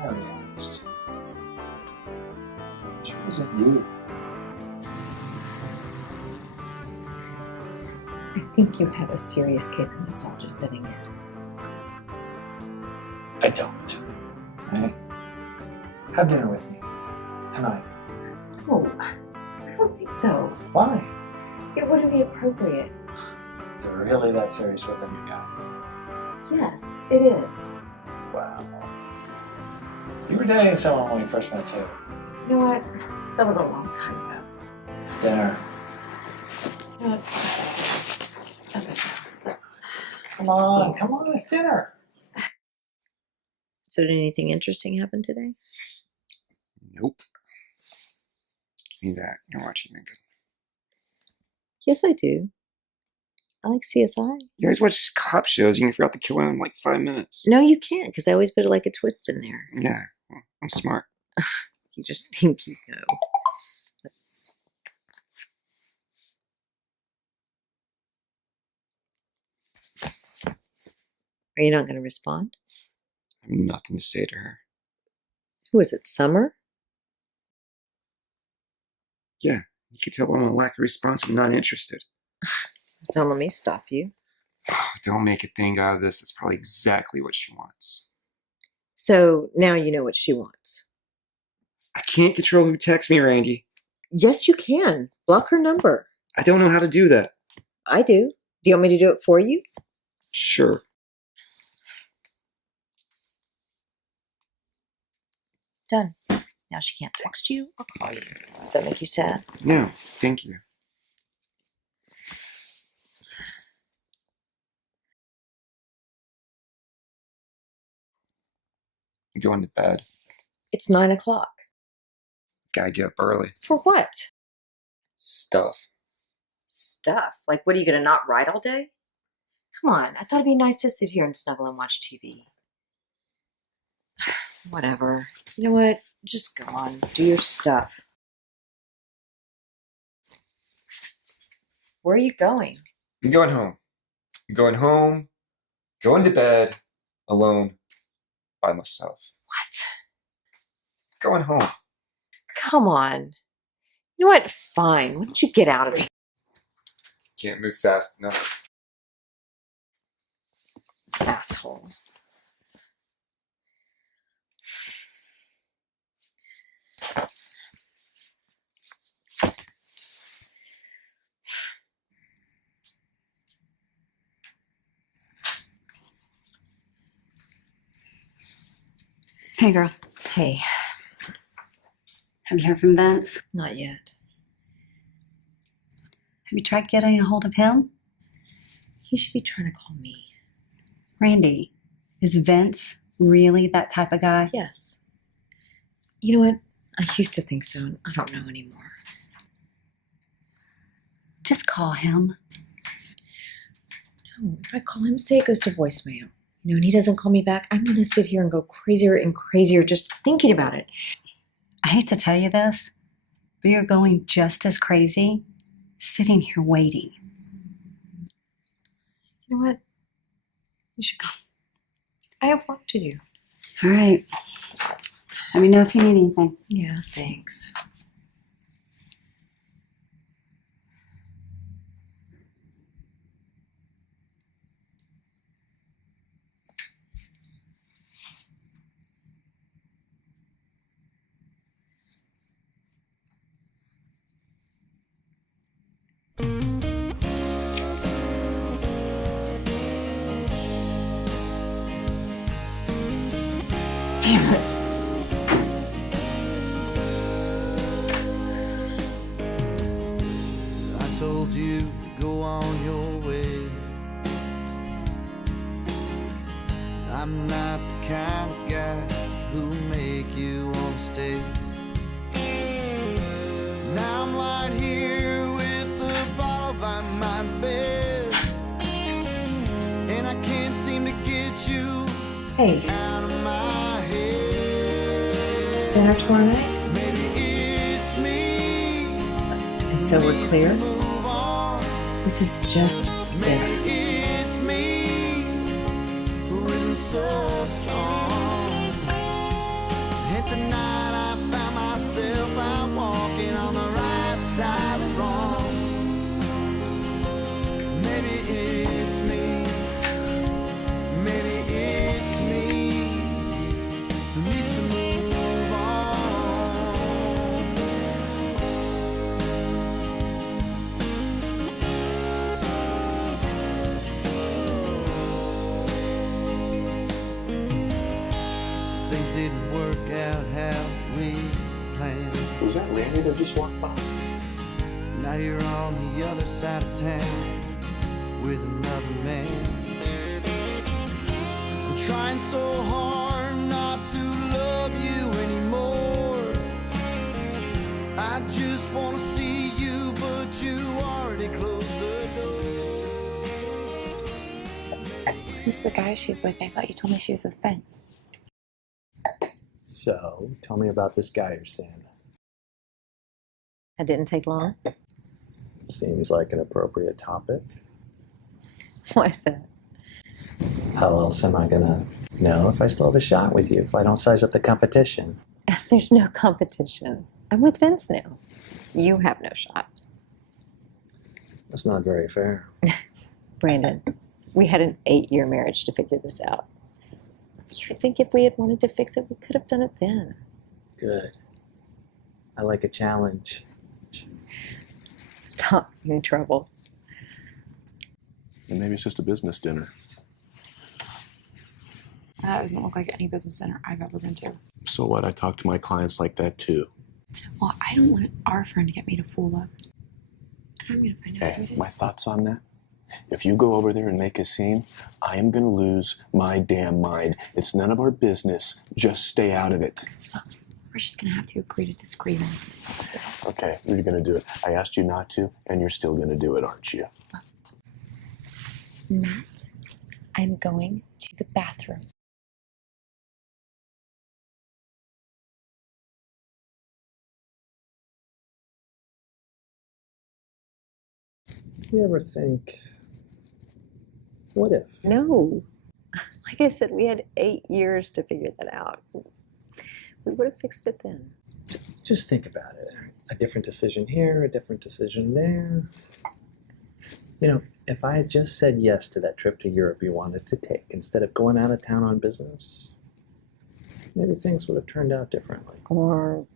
I realized she wasn't you. I think you have a serious case of nostalgia setting in. I don't. Hey, have dinner with me tonight. No, I don't think so. Why? It wouldn't be appropriate. Is it really that serious with them you got? Yes, it is. Wow. You were dating someone when we first met too. You know what? That was a long time ago. It's dinner. You know what? Come on, it's dinner. So did anything interesting happen today? Nope. Give me that. You're watching Lincoln. Yes, I do. I like CSI. You always watch cop shows. You can figure out the killer in like 5 minutes. No, you can't, because I always put like a twist in there. Yeah, well, I'm smart. You just think you know. Are you not going to respond? I have nothing to say to her. Who is it, Summer? Yeah, you can tell I'm a lack of response. I'm not interested. Don't let me stop you. Don't make a thing out of this. That's probably exactly what she wants. So now you know what she wants. I can't control who texts me, Randy. Yes, you can. Block her number. I don't know how to do that. I do. Do you want me to do it for you? Sure. Done. Now she can't text you or call you. Does that make you sad? No, thank you. I'm going to bed. It's 9 o'clock. Gotta get up early. For what? Stuff. Stuff. Like, what, are you going to not write all day? Come on. I thought it'd be nice to sit here and snuggle and watch TV. Whatever. You know what? Just go on. Do your stuff. Where are you going? I'm going home. I'm going home, going to bed, alone, by myself. What? Going home. Come on. You know what? Fine. Why don't you get out of here? Can't move fast enough. Asshole. Hey, girl. Hey. Have you heard from Vince? Not yet. Have you tried getting a hold of him? He should be trying to call me. Randy, is Vince really that type of guy? Yes. You know what? I used to think so, and I don't know anymore. Just call him. No, if I call him, say it goes to voicemail. You know, and he doesn't call me back, I'm going to sit here and go crazier and crazier just thinking about it. I hate to tell you this, but you're going just as crazy sitting here waiting. You know what? You should go. I have work to do. All right. Let me know if you need anything. Yeah, thanks. Damn it. I told you to go on your way. I'm not the kind of guy who'll make you wanna stay. Now I'm lying here with the bottle by my bed, and I can't seem to get you Hey. out of my head. Dinner tomorrow night? Maybe it's me. And so we're clear? This is just dinner. It's me who isn't so strong. And tonight I found myself out walking on the right side of wrong. Maybe it's me. Maybe it's me. didn't work out how we planned. Was that Randy that just walked by? Now you're on the other side of town with another man. I'm trying so hard not to love you anymore. I just want to see you, but you already closed the door. Who's the guy she's with? I thought you told me she was with Vince. So, tell me about this guy you're seeing. That didn't take long. Seems like an appropriate topic. Why is that? How else am I gonna know if I still have a shot with you if I don't size up the competition? There's no competition. I'm with Vince now. You have no shot. That's not very fair. Brandon, we had an 8-year marriage to figure this out. You think if we had wanted to fix it, we could have done it then. Good. I like a challenge. Stop being trouble. And maybe it's just a business dinner. That doesn't look like any business dinner I've ever been to. So what? I talk to my clients like that too. Well, I don't want our friend to get made a fool of. I'm gonna find out who it is. My thoughts on that? If you go over there and make a scene, I am gonna lose my damn mind. It's none of our business. Just stay out of it. We're just gonna have to agree to disagree then. Okay, you're gonna do it. I asked you not to, and you're still gonna do it, aren't you? Matt, I'm going to the bathroom. You ever think, what if? No. Like I said, we had 8 years to figure that out. We would have fixed it then. Just think about it. A different decision here, a different decision there. You know, if I had just said yes to that trip to Europe you wanted to take instead of going out of town on business, maybe things would have turned out differently. Or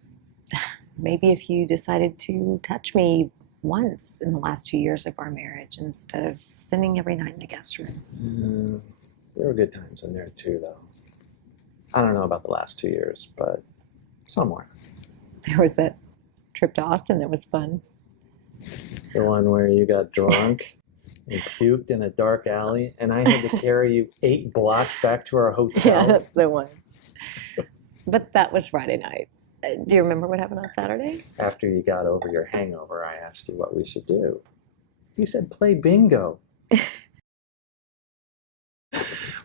maybe if you decided to touch me once in the last 2 years of our marriage instead of spending every night in the guest room. There were good times in there too, though. I don't know about the last 2 years, but somewhere. There was that trip to Austin that was fun. The one where you got drunk and puked in a dark alley, and I had to carry you 8 blocks back to our hotel. Yeah, that's the one. But that was Friday night. Do you remember what happened on Saturday? After you got over your hangover, I asked you what we should do. You said play bingo.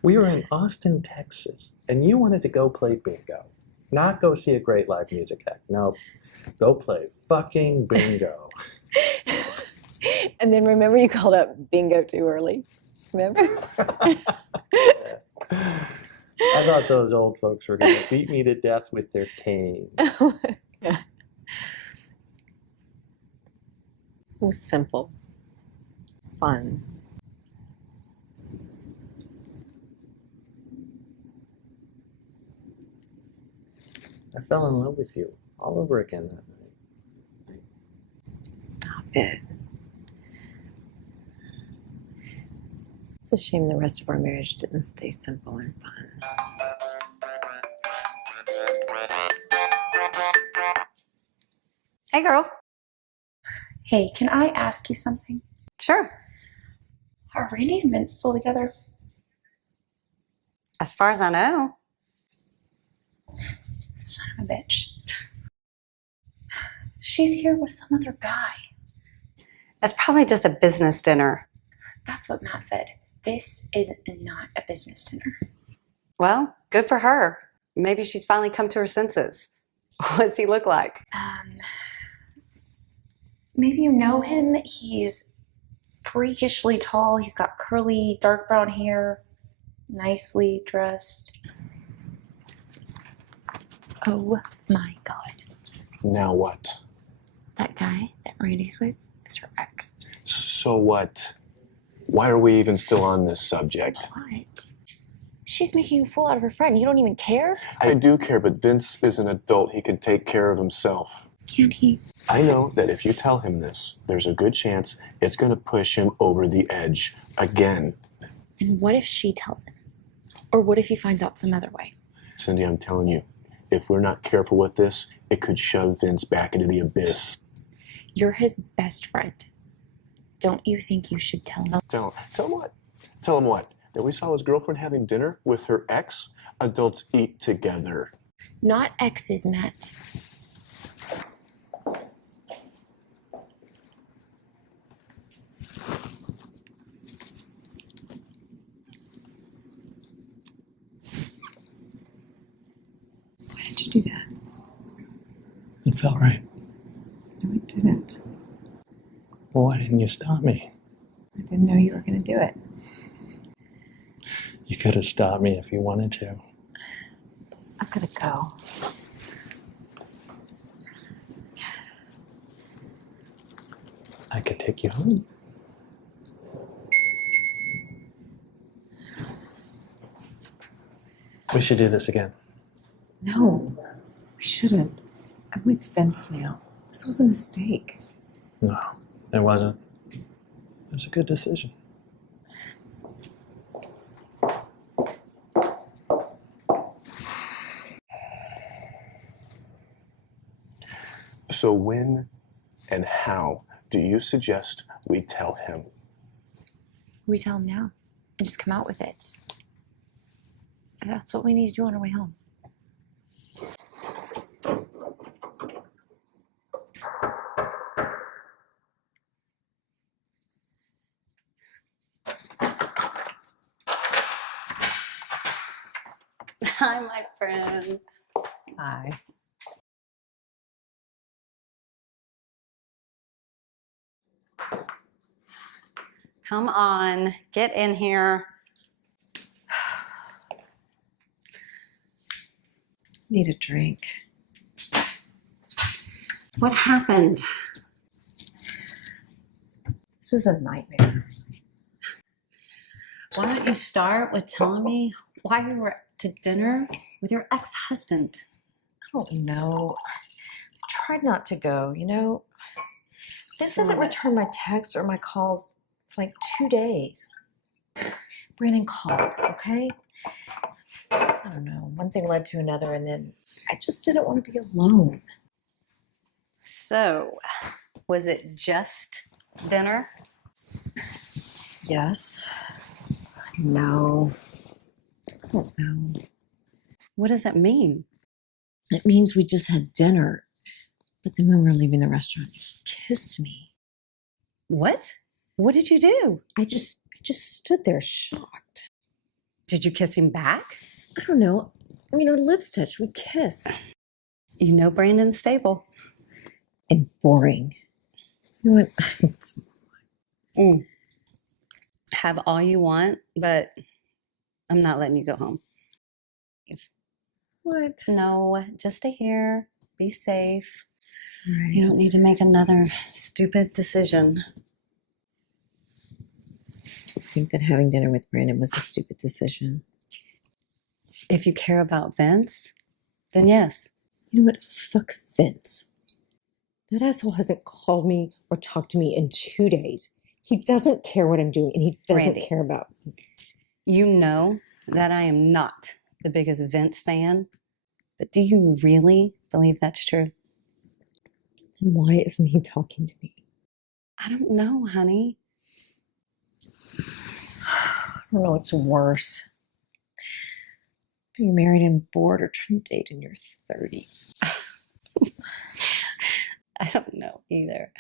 We were in Austin, Texas, and you wanted to go play bingo. Not go see a great live music act. No, go play fucking bingo. And then remember you called up bingo too early. Remember? I thought those old folks were going to beat me to death with their canes. Yeah. It was simple. Fun. I fell in love with you all over again that night. Stop it. It's a shame the rest of our marriage didn't stay simple and fun. Hey, girl. Hey, can I ask you something? Sure. Are Randy and Vince still together? As far as I know. Son of a bitch. She's here with some other guy. It's probably just a business dinner. That's what Matt said. This is not a business dinner. Well, good for her. Maybe she's finally come to her senses. What's he look like? Maybe you know him. He's freakishly tall. He's got curly, dark brown hair. Nicely dressed. Oh my God. Now what? That guy that Randy's with is her ex. So what? Why are we even still on this subject? So what? She's making a fool out of her friend. You don't even care? I do care, but Vince is an adult. He can take care of himself. Can't he? I know that if you tell him this, there's a good chance it's going to push him over the edge again. And what if she tells him? Or what if he finds out some other way? Cindy, I'm telling you, if we're not careful with this, it could shove Vince back into the abyss. You're his best friend. Don't you think you should tell him? Tell him what? Tell him what? That we saw his girlfriend having dinner with her ex? Adults eat together. Not exes, Matt. Why did you do that? It felt right. No, it didn't. Well, why didn't you stop me? I didn't know you were going to do it. You could have stopped me if you wanted to. I'm going to go. I could take you home. We should do this again. No, we shouldn't. I'm with Vince now. This was a mistake. No, it wasn't. It was a good decision. So when and how do you suggest we tell him? We tell him now and just come out with it. That's what we need to do on our way home. Hi, my friend. Hi. Come on, get in here. Need a drink. What happened? This was a nightmare. Why don't you start with telling me why you were to dinner with your ex-husband? I don't know. I tried not to go, you know. This hasn't returned my texts or my calls for like 2 days. Brandon called, okay? I don't know. One thing led to another, and then I just didn't want to be alone. So, was it just dinner? Yes. No. I don't know. What does that mean? It means we just had dinner. But then when we were leaving the restaurant, he kissed me. What? What did you do? I just stood there shocked. Did you kiss him back? I don't know. I mean, our lips touched. We kissed. You know Brandon's stable. And boring. You know what? Have all you want, but I'm not letting you go home. What? No, just stay here. Be safe. Right. You don't need to make another stupid decision. I think that having dinner with Brandon was a stupid decision. If you care about Vince, then yes. You know what? Fuck Vince. That asshole hasn't called me or talked to me in 2 days. He doesn't care what I'm doing, and he doesn't Randy, care about me. You know that I am not the biggest Vince fan, but do you really believe that's true? Then why isn't he talking to me? I don't know, honey. I don't know what's worse. Being married and bored or trying to date in your 30s. I don't know either.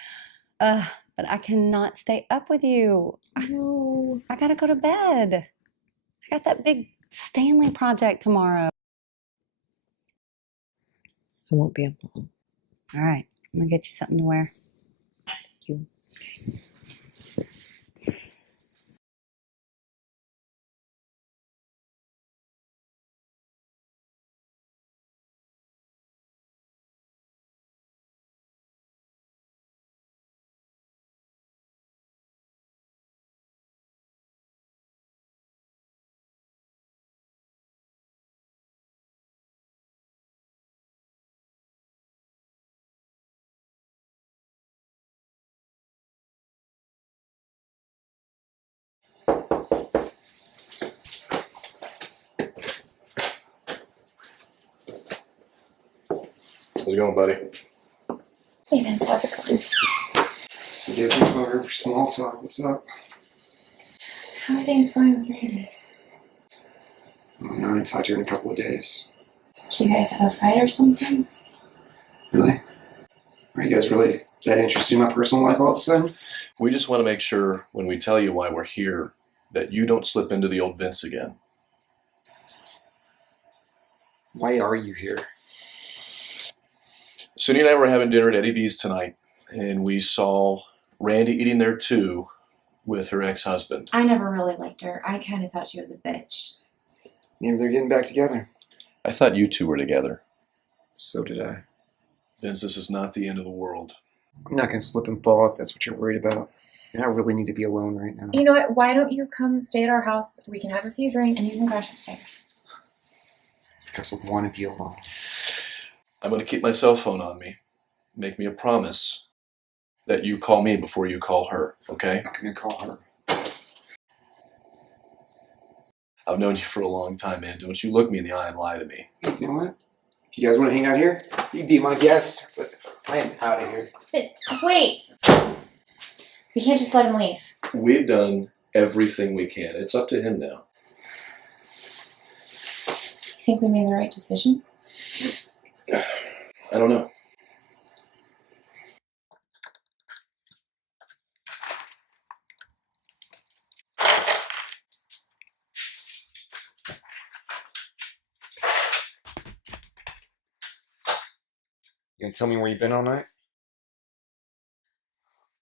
But I cannot stay up with you. No. I gotta go to bed. I got that big Stanley project tomorrow. I won't be up long. All right, I'm gonna get you something to wear. Thank you. How's it going, buddy? Hey Vince, how's it going? So you guys come over for small talk. What's up? How are things going with Randy? Oh, no, I haven't talked to her in a couple of days. Did you guys have a fight or something? Really? Are you guys really that interested in my personal life all of a sudden? We just want to make sure when we tell you why we're here that you don't slip into the old Vince again. Why are you here? Cindy and I were having dinner at Eddie V's tonight, and we saw Randy eating there too with her ex-husband. I never really liked her. I kind of thought she was a bitch. Maybe they're getting back together. I thought you two were together. So did I. Vince, this is not the end of the world. I'm not going to slip and fall if that's what you're worried about. And I really need to be alone right now. You know what? Why don't you come stay at our house? We can have a few drinks and you can crash upstairs. Because I want to be alone. I'm going to keep my cell phone on me. Make me a promise that you call me before you call her, okay? I'm going to call her. I've known you for a long time, man. Don't you look me in the eye and lie to me. You know what? If you guys want to hang out here, you can be my guest. But I am out of here. But wait! We can't just let him leave. We've done everything we can. It's up to him now. Do you think we made the right decision? I don't know. You gonna tell me where you've been all night?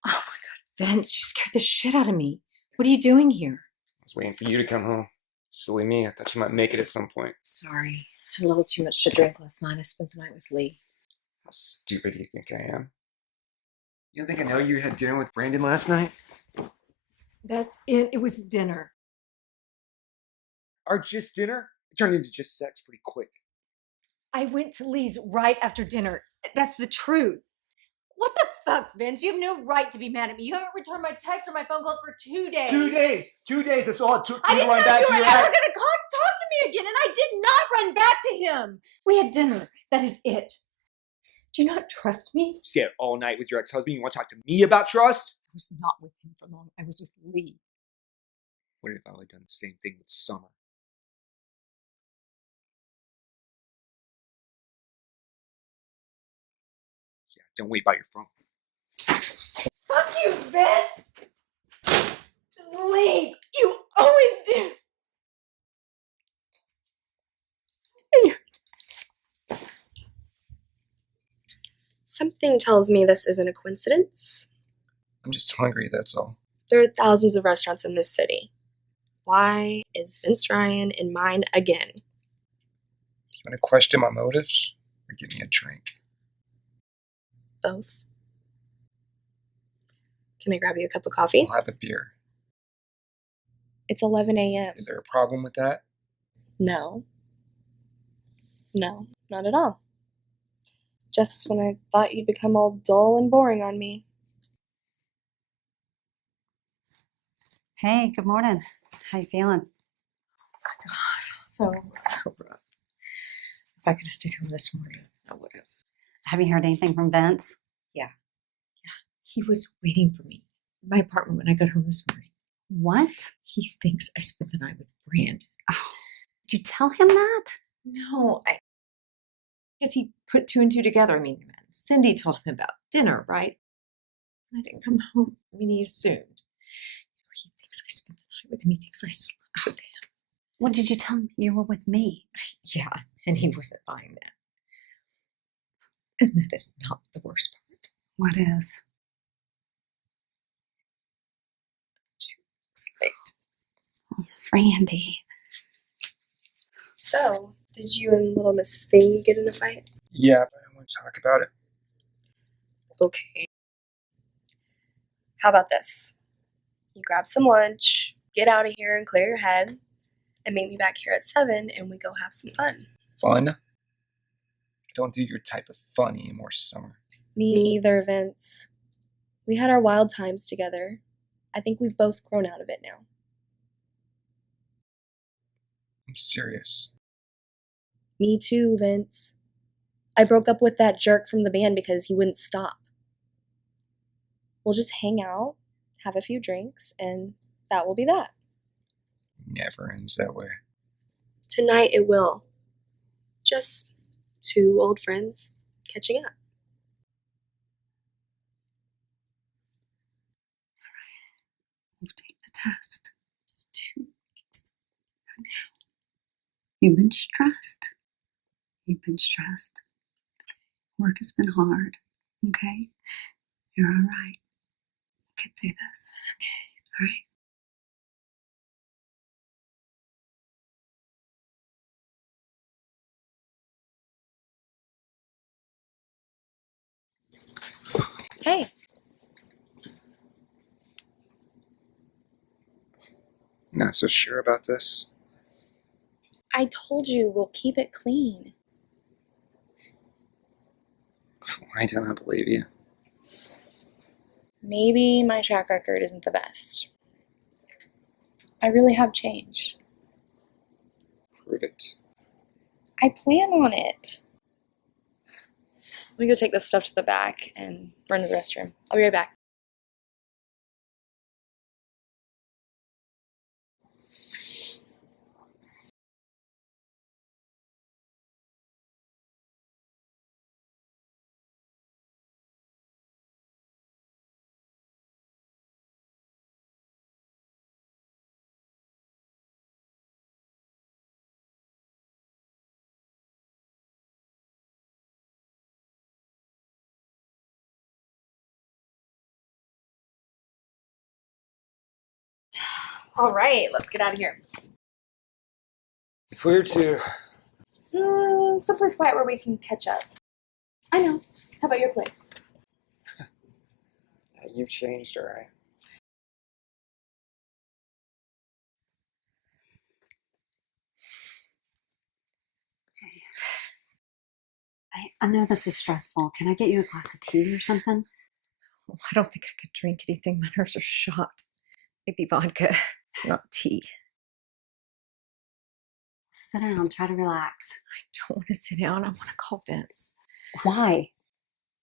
Oh my God, Vince, you scared the shit out of me. What are you doing here? I was waiting for you to come home. Silly me. I thought you might make it at some point. Sorry. I had a little too much to drink last night. I spent the night with Lee. How stupid do you think I am? You don't think I know you had dinner with Brandon last night? That's it. It was dinner. Or just dinner? It turned into just sex pretty quick. I went to Lee's right after dinner. That's the truth. What the fuck, Vince? You have no right to be mad at me. You haven't returned my texts or my phone calls for 2 days. 2 days! 2 days, that's all it took I you to didn't run know back you to were your ever ex. going to talk to me again, and I did not run back to him. We had dinner. That is it. Do you not trust me? Stay out all night with your ex-husband. You want to talk to me about trust? I was not with him for long. I was with Lee. What if I had done the same thing with Summer? Yeah, don't wait by your phone. Fuck you, Vince! Just leave. You always do. Something tells me this isn't a coincidence. I'm just hungry, that's all. There are thousands of restaurants in this city. Why is Vince Ryan in mine again? Do you want to question my motives? Or give me a drink? Both. Can I grab you a cup of coffee? I'll have a beer. It's 11 a.m. Is there a problem with that? No. No, not at all. Just when I thought you'd become all dull and boring on me. Hey, good morning. How you feeling? So rough. If I could have stayed home this morning, I would have. Have you heard anything from Vince? Yeah. He was waiting for me in my apartment when I got home this morning. What? He thinks I spent the night with Brandon. Oh, did you tell him that? No, I guess he put two and two together. I mean, Cindy told him about dinner, right? I didn't come home. I mean, he assumed. He thinks I spent the night with him. He thinks I slept with him. What did you tell him you were with me? Yeah, and he wasn't buying that. And that is not the worst part. What is? 2 weeks late. Oh, Randy. So, did you and little Miss Thing get in a fight? Yeah, but I want to talk about it. Okay. How about this? You grab some lunch, get out of here and clear your head, and meet me back here at 7 and we go have some fun. Fun? I don't do your type of fun anymore, Summer. Me either, Vince. We had our wild times together. I think we've both grown out of it now. I'm serious. Me too, Vince. I broke up with that jerk from the band because he wouldn't stop. We'll just hang out, have a few drinks, and that will be that. Never ends that way. Tonight it will. Just two old friends catching up. We'll take the test. It's 2 weeks. You've been stressed. You've been stressed. Work has been hard. Okay? You're all right. Get through this. Okay. All right. Hey. Not so sure about this. I told you we'll keep it clean. Why don't I believe you? Maybe my track record isn't the best. I really have changed. Prove it. I plan on it. Let me go take this stuff to the back and run to the restroom. I'll be right back. All right, let's get out of here. Where to? Someplace quiet where we can catch up. I know. How about your place? You've changed, alright. I know this is stressful. Can I get you a glass of tea or something? Oh, I don't think I could drink anything. My nerves are shot. Maybe vodka, not tea. Sit down. Try to relax. I don't want to sit down. I want to call Vince. Why?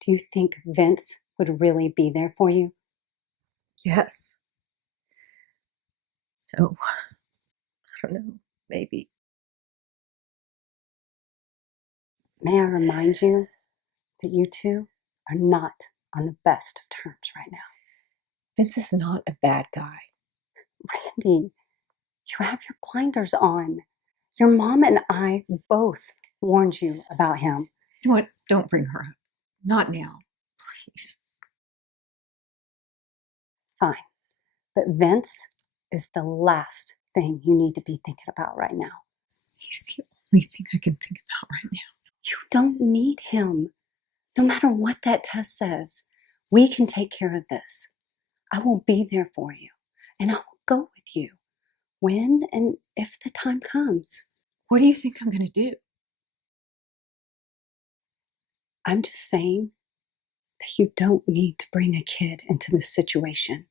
Do you think Vince would really be there for you? Yes. No. I don't know. Maybe. May I remind you that you two are not on the best of terms right now. Vince is not a bad guy. Randy, you have your blinders on. Your mom and I both warned you about him. You know what? Don't bring her up. Not now. Please. Fine. But Vince is the last thing you need to be thinking about right now. He's the only thing I can think about right now. You don't need him. No matter what that test says, we can take care of this. I will be there for you, and I will go with you when and if the time comes. What do you think I'm going to do? I'm just saying that you don't need to bring a kid into this situation.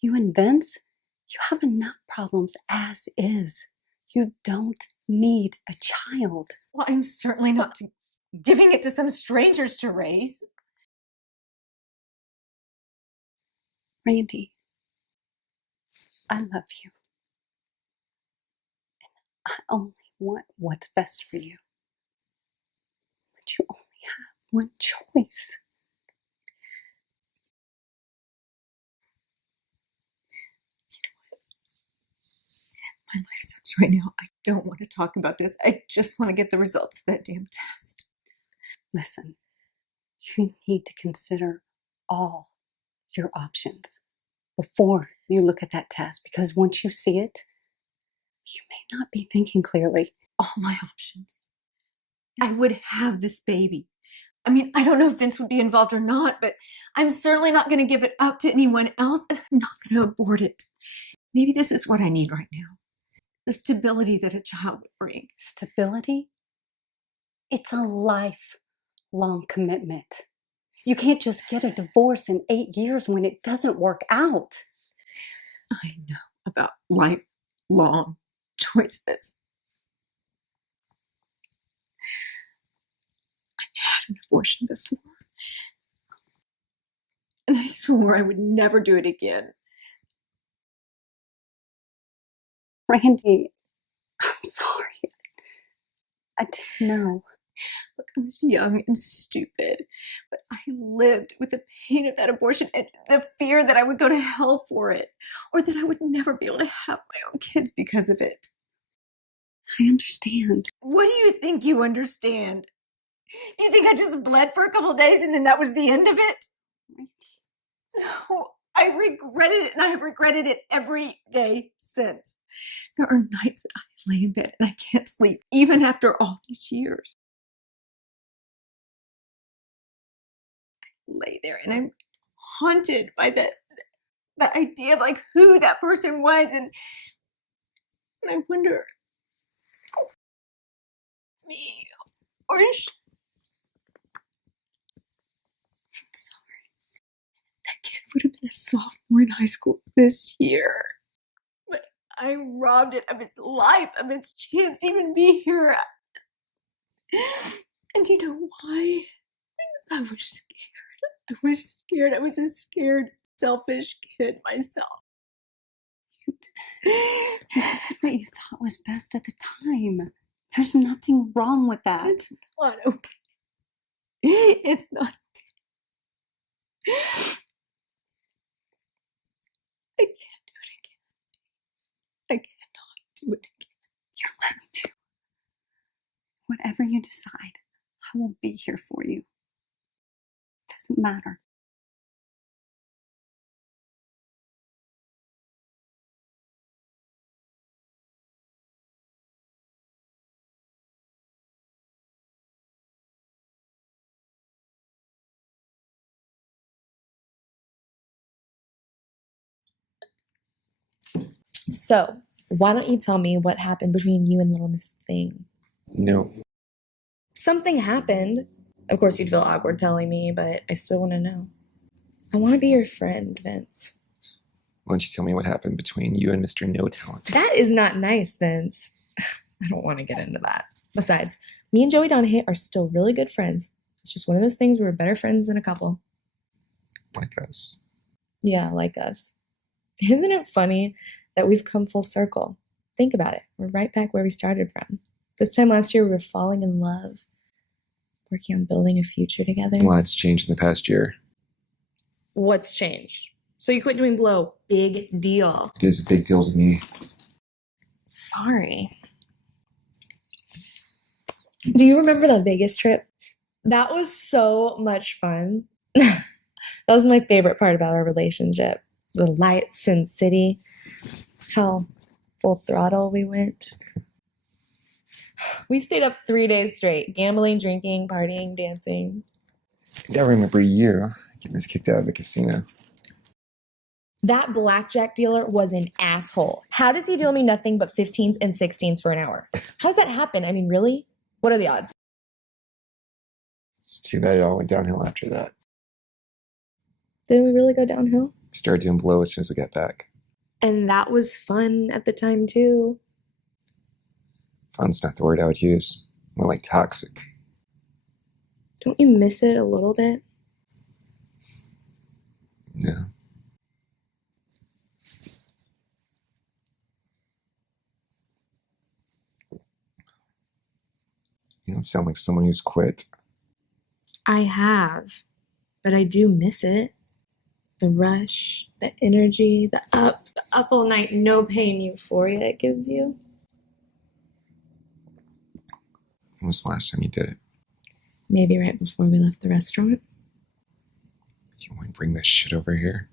You and Vince, you have enough problems as is. You don't need a child. Well, I'm certainly not giving it to some strangers to raise. Randy, I love you. And I only want what's best for you. But you only have one choice. My life sucks right now. I don't want to talk about this. I just want to get the results of that damn test. Listen, you need to consider all your options before you look at that test, because once you see it, you may not be thinking clearly. All my options. I would have this baby. I mean, I don't know if Vince would be involved or not, but I'm certainly not going to give it up to anyone else, and I'm not going to abort it. Maybe this is what I need right now. The stability that a child would bring. Stability? It's a lifelong commitment. You can't just get a divorce in 8 years when it doesn't work out. I know about lifelong choices. I'm had an abortion before. And I swore I would never do it again. Randy, I'm sorry. I didn't know. Look, I was young and stupid, but I lived with the pain of that abortion and the fear that I would go to hell for it, or that I would never be able to have my own kids because of it. I understand. What do you think you understand? You think I just bled for a couple of days and then that was the end of it? No, I regretted it, and I have regretted it every day since. There are nights that I lay in bed and I can't sleep, even after all these years. I lay there and I'm haunted by the idea of like who that person was, and I wonder, me or I'm sorry. That kid would have been a sophomore in high school this year. But I robbed it of its life, of its chance to even be here. And you know why? Because I was scared. I was scared. I was a scared, selfish kid myself. You did what you thought was best at the time. There's nothing wrong with that. It's not okay. It's not okay. I can't do it again. I cannot do it again. You're allowed to. Whatever you decide, I will be here for you. It doesn't matter. So, why don't you tell me what happened between you and little Miss Thing? No. Something happened. Of course, you'd feel awkward telling me, but I still want to know. I want to be your friend, Vince. Why don't you tell me what happened between you and Mr. No Talent? That is not nice, Vince. I don't want to get into that. Besides, me and Joey Donahue are still really good friends. It's just one of those things where we're better friends than a couple. Like us. Yeah, like us. Isn't it funny that we've come full circle? Think about it. We're right back where we started from. This time last year, we were falling in love, working on building a future together. A lot's changed in the past year. What's changed? So you quit doing blow. Big deal. It is a big deal to me. Sorry. Do you remember that Vegas trip? That was so much fun. That was my favorite part about our relationship. The lights and city. How full throttle we went. We stayed up 3 days straight. Gambling, drinking, partying, dancing. I remember you getting us kicked out of the casino. That blackjack dealer was an asshole. How does he deal me nothing but 15s and 16s for an hour? How does that happen? I mean, really? What are the odds? It's too bad it all went downhill after that. Did we really go downhill? We started doing blow as soon as we got back. And that was fun at the time, too. Fun's not the word I would use. More like toxic. Don't you miss it a little bit? No. You don't sound like someone who's quit. I have, but I do miss it. The rush, the energy, the up all night, no pain euphoria it gives you. When was the last time you did it? Maybe right before we left the restaurant. You want to bring this shit over here?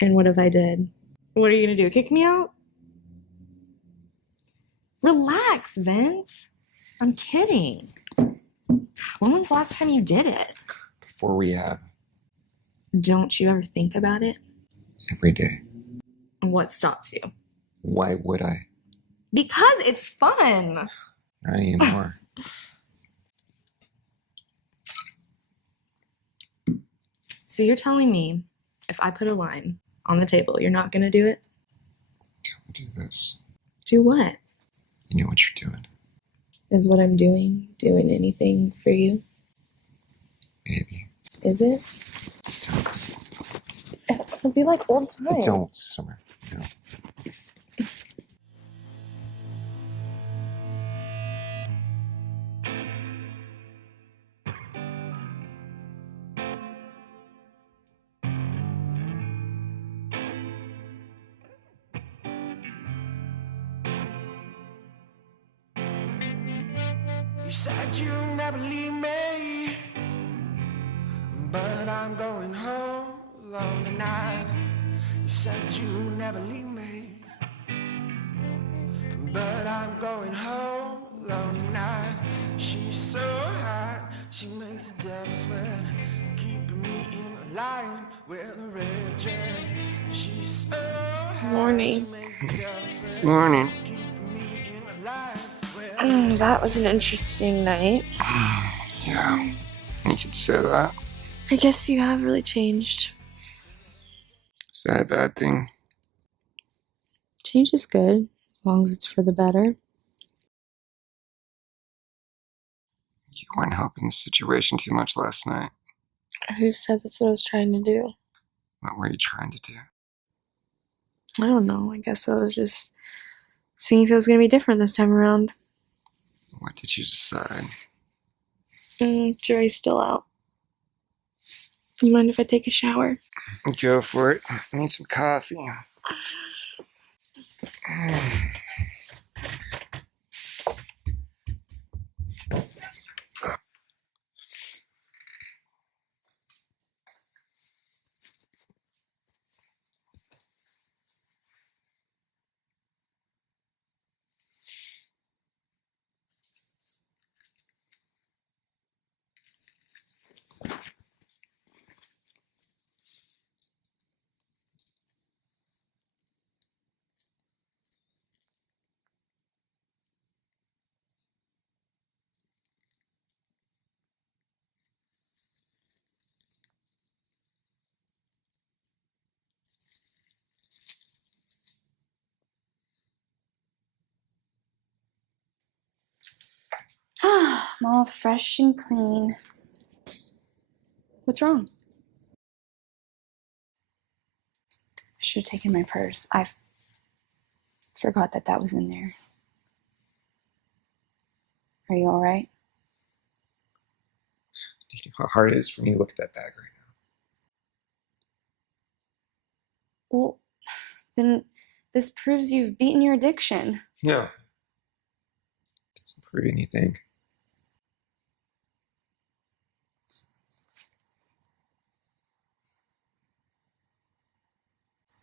And what if I did? What are you going to do? Kick me out? Relax, Vince. I'm kidding. When was the last time you did it? Before rehab. Don't you ever think about it? Every day. What stops you? Why would I? Because it's fun. Not anymore. So you're telling me if I put a line on the table, you're not going to do it? Don't do this. Do what? You know what you're doing. Is what I'm doing anything for you? Maybe. Is it? It'll be like old times. Don't, Summer. No. You said you'd never leave me, but I'm going home alone tonight. You said you'd never leave me, but I'm going home alone tonight. She's so hot, she makes the devil sweat, keeping me in line with a red dress. She's so hot, Morning. she makes the devil sweat, Morning. keeping me in line with That was an interesting night. Yeah, you could say that. I guess you have really changed. Is that a bad thing? Change is good, as long as it's for the better. You weren't helping the situation too much last night. Who said that's what I was trying to do? What were you trying to do? I don't know. I guess I was just seeing if it was going to be different this time around. What did you decide? Jury's still out. You mind if I take a shower? Go for it. I need some coffee. I'm all fresh and clean. What's wrong? I should have taken my purse. I forgot that was in there. Are you all right? Do you know how hard it is for me to look at that bag right now? Well, then this proves you've beaten your addiction. No. Doesn't prove anything.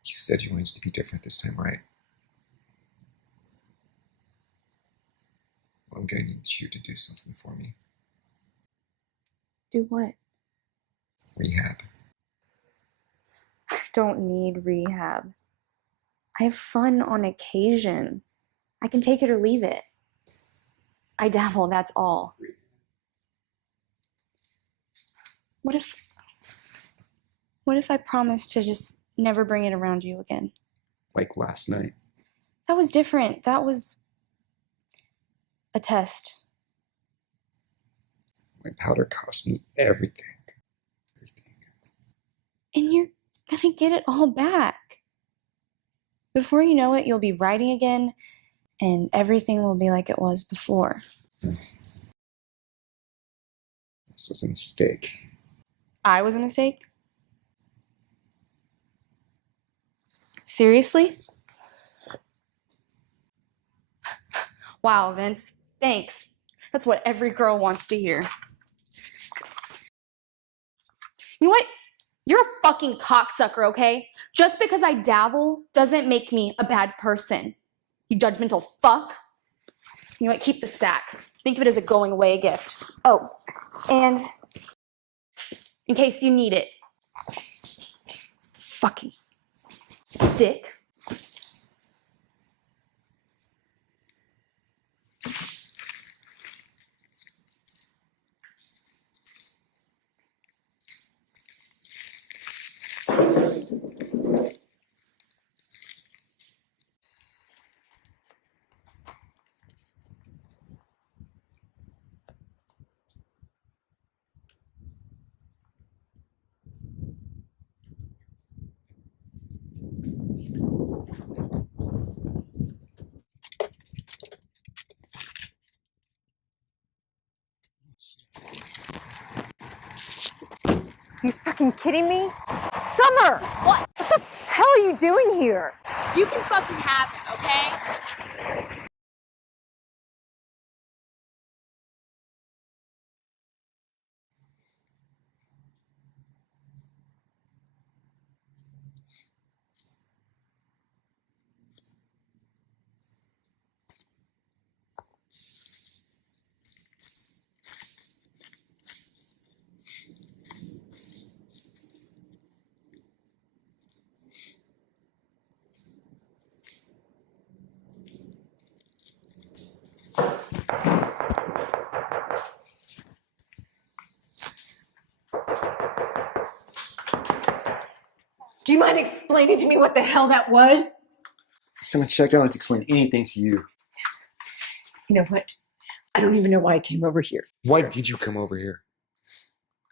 You said you wanted to be different this time, right? Well, I'm going to need you to do something for me. Do what? Rehab. I don't need rehab. I have fun on occasion. I can take it or leave it. I dabble, that's all. What if I promised to just never bring it around you again? Like last night. That was different. That was a test. My powder cost me everything. And you're gonna get it all back. Before you know it, you'll be writing again, and everything will be like it was before. This was a mistake. I was a mistake? Seriously? Wow, Vince. Thanks. That's what every girl wants to hear. You know what? You're a fucking cocksucker, okay? Just because I dabble doesn't make me a bad person. You judgmental fuck. You know what? Keep the sack. Think of it as a going away gift. Oh, and in case you need it. Fucking dick. you fucking kidding me? Summer! What? What the hell are you doing here? You can fucking have it, okay? Do you mind explaining to me what the hell that was? Someone checked. I don't have to explain anything to you. You know what? I don't even know why I came over here. Why did you come over here?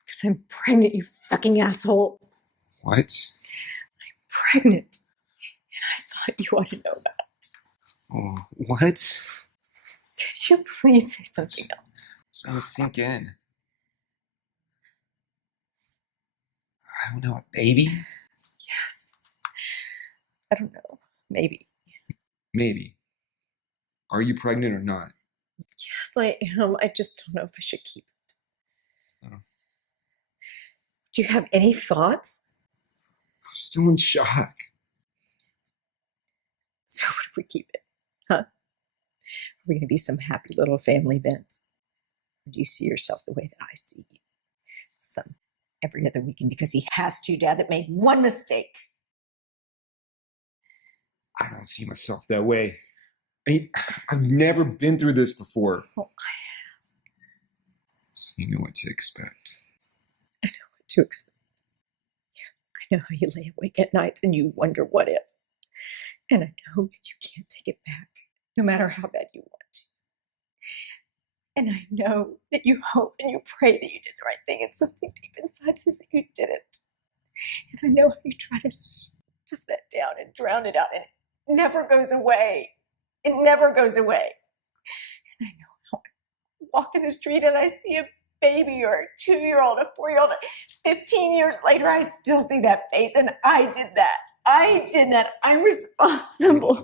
Because I'm pregnant, you fucking asshole. What? Pregnant. And I thought you ought to know that. Oh, what? Could you please say something else? Just let it sink in. I don't know, a baby? Yes. I don't know. Maybe. Maybe. Are you pregnant or not? Yes, I am. I just don't know if I should keep it. Oh. Do you have any thoughts? I'm still in shock. So what if we keep it? Huh? Are we going to be some happy little family, Vince? Or do you see yourself the way that I see you? Some every other weekend because he has to, Dad, that made one mistake. I don't see myself that way. I've never been through this before. Oh, I have. So you know what to expect. I know what to expect. I know how you lay awake at nights and you wonder what if. And I know you can't take it back, no matter how bad you want to. And I know that you hope and you pray that you did the right thing, and something deep inside says that you didn't. And I know how you try to stuff that down and drown it out, and it never goes away. It never goes away. And I know how I walk in the street and I see a baby or a 2-year-old, a 4-year-old. 15 years later, I still see that face, and I did that. I did that. I'm responsible.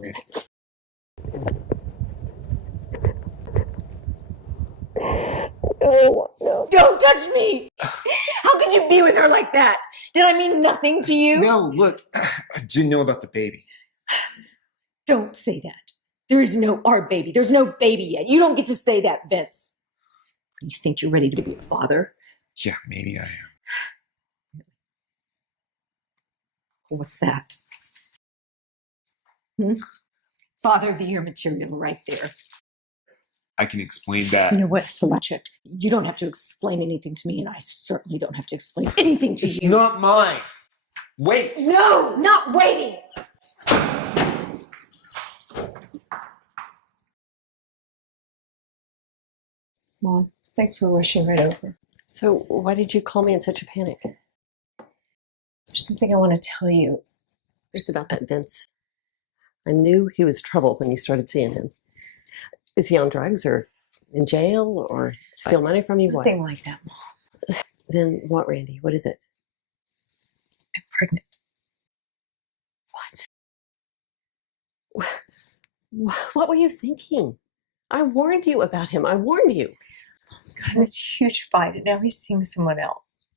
Oh, no. Don't touch me! How could you be with her like that? Did I mean nothing to you? No, look, I didn't know about the baby. Don't say that. There is no our baby. There's no baby yet. You don't get to say that, Vince. You think you're ready to be a father? Yeah, maybe I am. What's that? Father of the Year material right there. I can explain that. You know what? So much it. You don't have to explain anything to me, and I certainly don't have to explain anything to It's you. not mine. Wait. No, not waiting. Mom, thanks for rushing right over. So why did you call me in such a panic? There's something I want to tell you. Just about that Vince. I knew he was trouble when you started seeing him. Is he on drugs or in jail or steal money from you? What? Nothing like that, Mom. Then what, Randy? What is it? I'm pregnant. What? What were you thinking? I warned you about him. I warned you. Got in this huge fight, and now he's seeing someone else.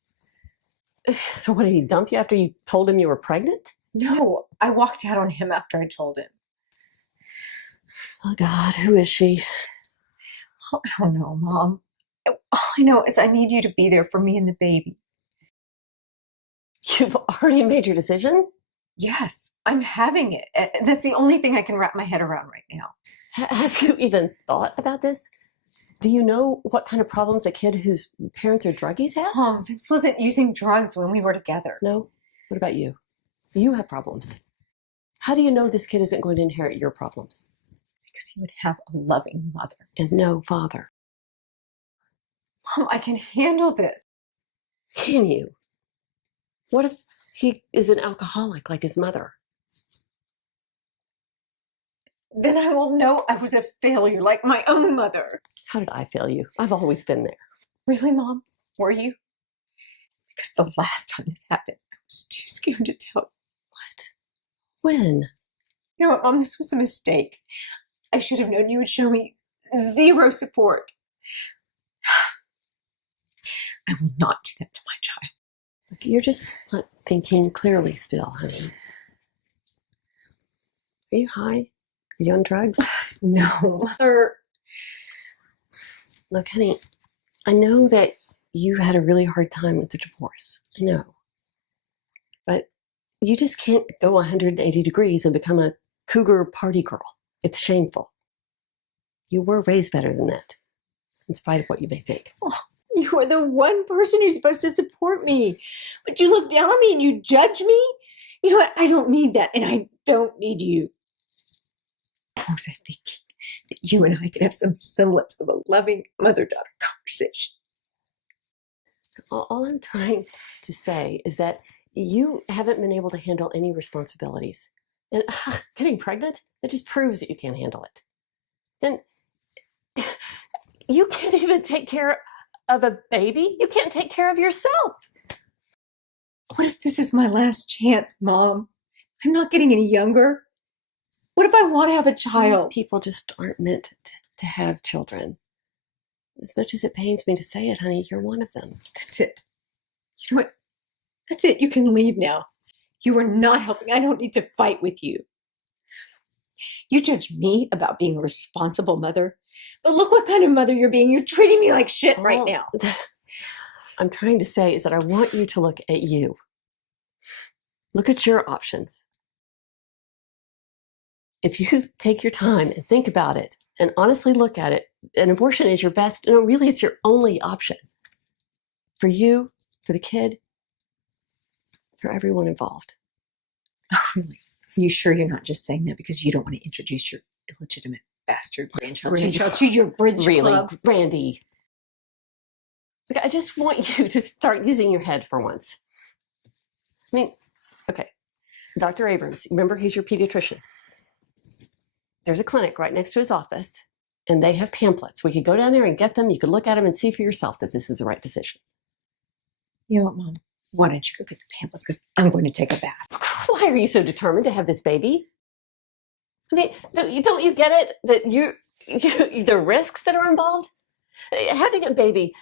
So what, did he dump you after you told him you were pregnant? No, I walked out on him after I told him. Oh, God, who is she? I don't know, Mom. All I know is I need you to be there for me and the baby. You've already made your decision? Yes, I'm having it. That's the only thing I can wrap my head around right now. Have you even thought about this? Do you know what kind of problems a kid whose parents are druggies have? Mom, Vince wasn't using drugs when we were together. No? What about you? You have problems. How do you know this kid isn't going to inherit your problems? Because he would have a loving mother. And no father. Mom, I can handle this. Can you? What if he is an alcoholic like his mother? Then I will know I was a failure like my own mother. How did I fail you? I've always been there. Really, Mom? Were you? Because the last time this happened, I was too scared to tell. What? When? You know what, Mom? This was a mistake. I should have known you would show me zero support. I will not do that to my child. Look, you're just not thinking clearly still, honey. Are you high? Are you on drugs? No, Mother. Look, honey, I know that you had a really hard time with the divorce. I know. But you just can't go 180 degrees and become a cougar party girl. It's shameful. You were raised better than that, in spite of what you may think. Oh, you are the one person who's supposed to support me. But you look down on me and you judge me? You know what? I don't need that, and I don't need you. I was thinking that you and I could have some semblance of a loving mother-daughter conversation. All I'm trying to say is that you haven't been able to handle any responsibilities. And getting pregnant, that just proves that you can't handle it. And you can't even take care of a baby. You can't take care of yourself. What if this is my last chance, Mom? I'm not getting any younger. What if I want to have a child? Some people just aren't meant to have children. As much as it pains me to say it, honey, you're one of them. That's it. You know what? That's it. You can leave now. You are not helping. I don't need to fight with you. You judge me about being a responsible mother, but look what kind of mother you're being. You're treating me like shit right now. I'm trying to say is that I want you to look at you. Look at your options. If you take your time and think about it and honestly look at it, an abortion is your best, no, really it's your only option. For you, for the kid, for everyone involved. Oh, really? Are you sure you're not just saying that because you don't want to introduce your illegitimate bastard grandchild to your bridge club? Randy. Look, I just want you to start using your head for once. I mean, okay, Dr. Abrams, remember he's your pediatrician. There's a clinic right next to his office, and they have pamphlets. We could go down there and get them. You could look at them and see for yourself that this is the right decision. You know what, Mom? Why don't you go get the pamphlets? Because I'm going to take a bath. Why are you so determined to have this baby? I mean, don't you get it? That the risks that are involved? Having a baby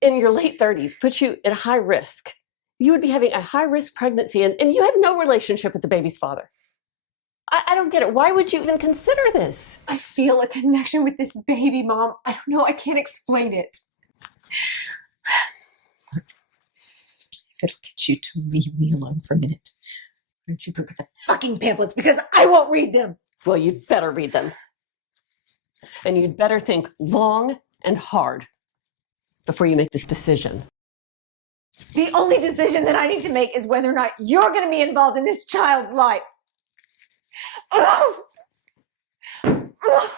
in your late 30s puts you at high risk. You would be having a high-risk pregnancy, and you have no relationship with the baby's father. I don't get it. Why would you even consider this? I feel a connection with this baby, Mom. I don't know. I can't explain it. If it'll get you to leave me alone for a minute, why don't you go get the fucking pamphlets? Because I won't read them. Well, you'd better read them. And you'd better think long and hard before you make this decision. The only decision that I need to make is whether or not you're going to be involved in this child's life. Oh! Oh!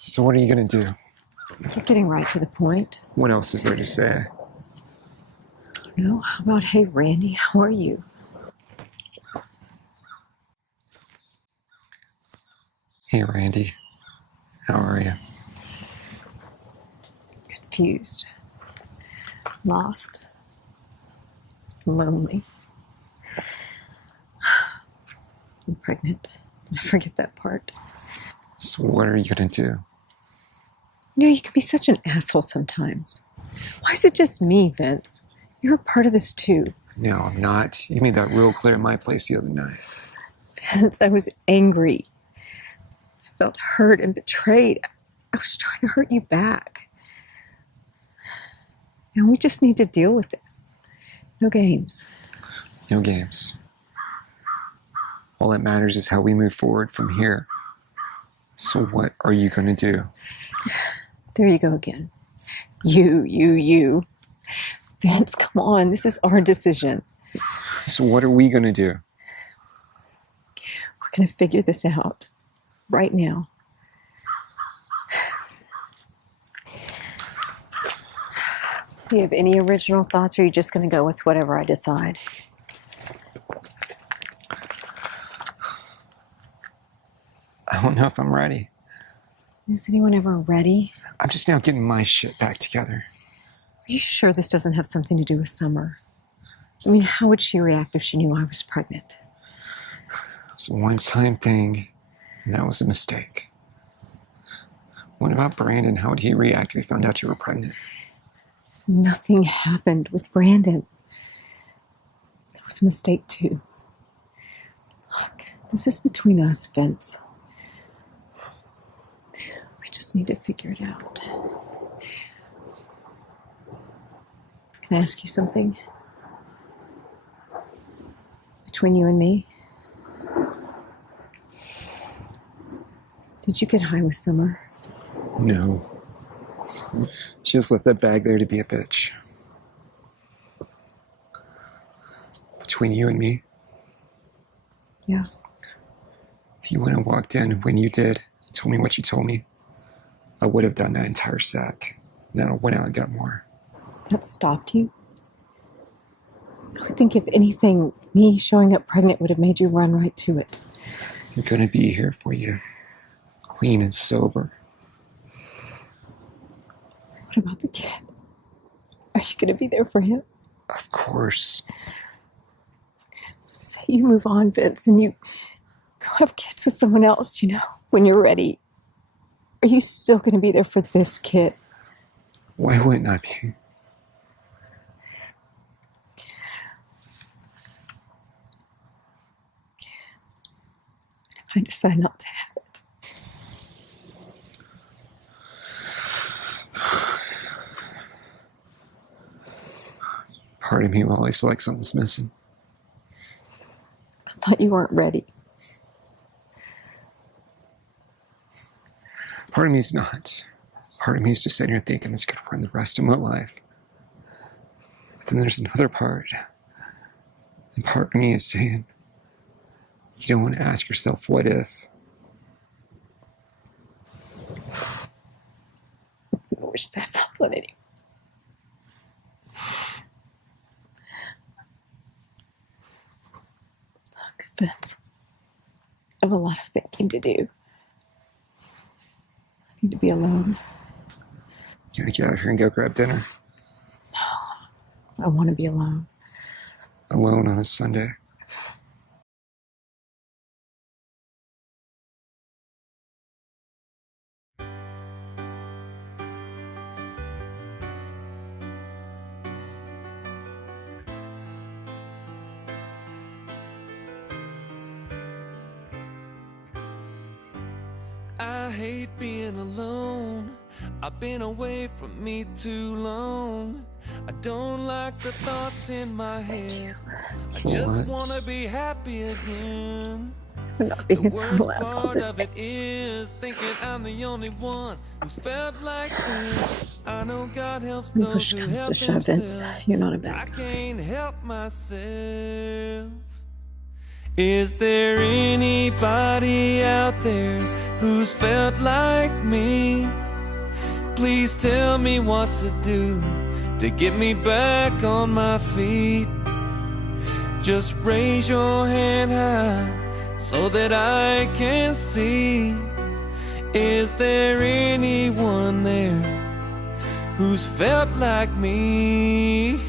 So what are you gonna do? You're getting right to the point. What else is there to say? No, how about, hey, Randy, how are you? Hey, Randy. How are you? Confused. Lost. Lonely. I'm pregnant. I forget that part. So what are you gonna do? You know, you can be such an asshole sometimes. Why is it just me, Vince? You're a part of this too. No, I'm not. You made that real clear in my place the other night. Vince, I was angry. I felt hurt and betrayed. I was trying to hurt you back. And we just need to deal with this. No games. No games. All that matters is how we move forward from here. So what are you gonna do? There you go again. You. Vince, come on. This is our decision. So what are we going to do? We're going to figure this out right now. Do you have any original thoughts, or are you just going to go with whatever I decide? I don't know if I'm ready. Is anyone ever ready? I'm just now getting my shit back together. Are you sure this doesn't have something to do with Summer? I mean, how would she react if she knew I was pregnant? It's a one-time thing, and that was a mistake. What about Brandon? How would he react if he found out you were pregnant? Nothing happened with Brandon. That was a mistake, too. Look, this is between us, Vince. We just need to figure it out. Can I ask you something? Between you and me? Did you get high with Summer? No. She just left that bag there to be a bitch. Between you and me? Yeah. If you went and walked in when you did and told me what you told me, I would have done that entire sack. Then I went out and got more. That stopped you? I think if anything, me showing up pregnant would have made you run right to it. I'm gonna be here for you. Clean and sober. What about the kid? Are you gonna be there for him? Of course. Say you move on, Vince, and you go have kids with someone else, when you're ready. Are you still gonna be there for this kid? Why wouldn't I be? If I decide not to have it. Part of me will always feel like something's missing. I thought you weren't ready. Part of me is not. Part of me is just sitting here thinking this could run the rest of my life. But then there's another part. And part of me is saying, you don't want to ask yourself, what if? I wish those thoughts on anyone. Look, Vince, I have a lot of thinking to do. I need to be alone. You gotta get out here and go grab dinner. I want to be alone. Alone on a Sunday. I hate being alone. I've been away from me too long. I don't like the thoughts in my head. I just wanna be happy again. I'm not being The total worst asshole part today. of it is thinking I'm the only one who's felt like this. I know God helps When those push who comes help to shove, Vince, themselves. you're not a I bad guy. can't help myself. Is there anybody out there who's felt like me? Please tell me what to do to get me back on my feet. Just raise your hand high so that I can see. Is there anyone there who's felt like me?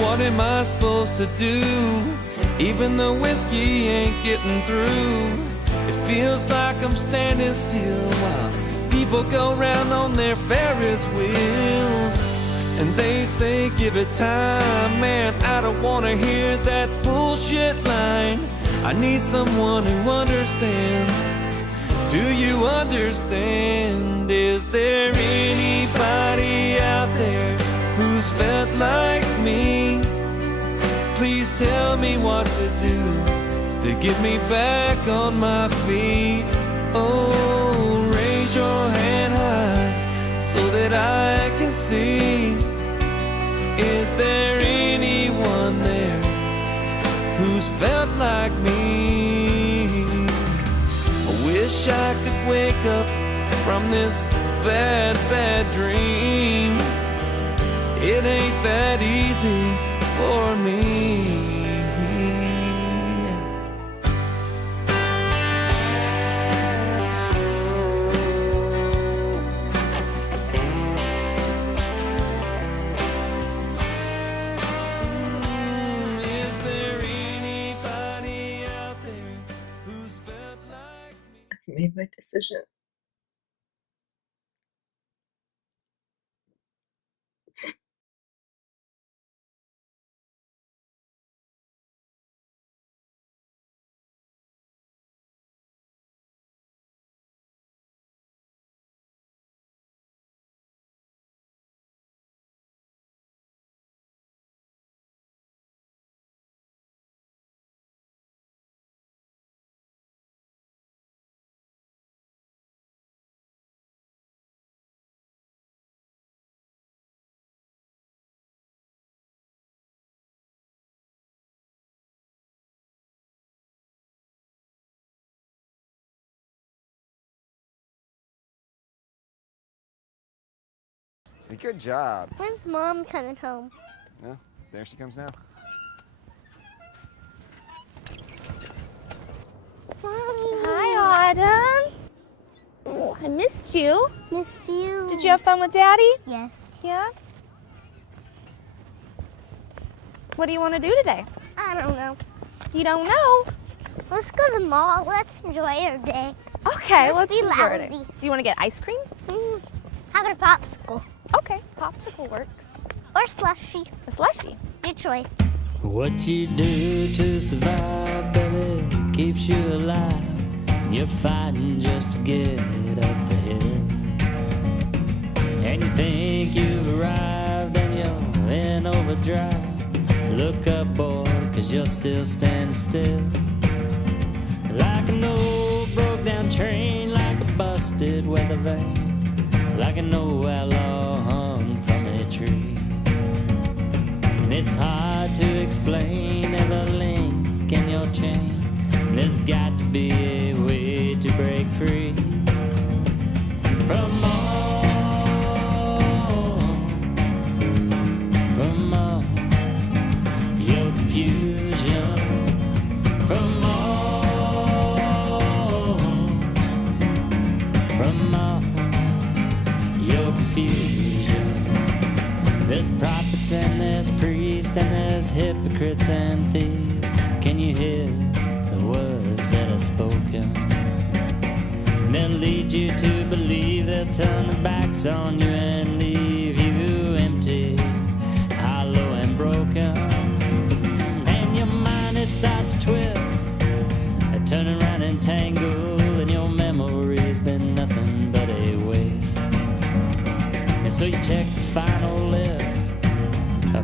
What am I supposed to do? Even the whiskey ain't getting through. It feels like I'm standing still while people go round on their Ferris wheels. And they say give it time. Man, I don't wanna hear that bullshit line. I need someone who understands. Do you understand? Is there anybody out there who's felt like me? get me back on my feet. Oh, raise your hand high so that I can see. Is there anyone there who's felt like me? I wish I could wake up from this bad, bad dream. It ain't that easy for me. Is there anybody out there who's felt like me? I made my decision. Good job. When's Mom coming home? Well, there she comes now. Mommy. Hi, Autumn. I missed you. Missed you. Did you have fun with Daddy? Yes. Yeah? What do you want to do today? I don't know. You don't know? Let's go to the mall. Let's enjoy our day. Okay, let's be enjoy it. lousy. Do you want to get ice cream? How about a popsicle? Okay, popsicle works. Or slushy. A slushy. Your choice. What you do to survive, Billy, keeps you alive. You're fighting just to get up the hill. And you think you've arrived and you're in overdrive. Look up, boy, 'cause you're still standing still. Like an old broke down train, like a busted weather vane. Like an old outlaw hung from a tree. And it's hard to explain every link in your chain. There's got to be a way to break free from all your confusion, from all your confusion. There's prophets and there's priests and there's hypocrites and thieves. Can you hear the words that are spoken? And they'll lead you to believe they'll turn their backs on you and leave you empty, hollow and broken. And your mind it starts to twist, turn around and tangle, and your memory's been nothing but a waste. And so you check the final list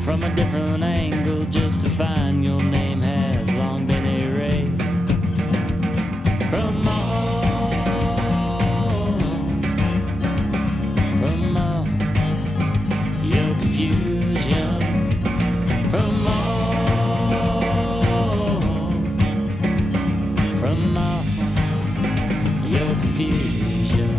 from a different angle just to find your name has long been erased from all your confusion, from all your confusion.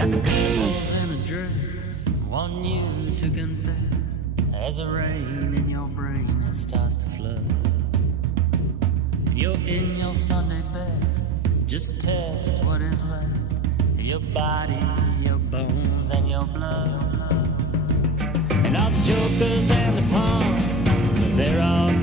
And the girls in a dress want you to confess as the rain in your brain it starts to flood. You're in your Sunday best, just test what is left. your body, your bones, and your blood. And all the jokers and the pawns, they're all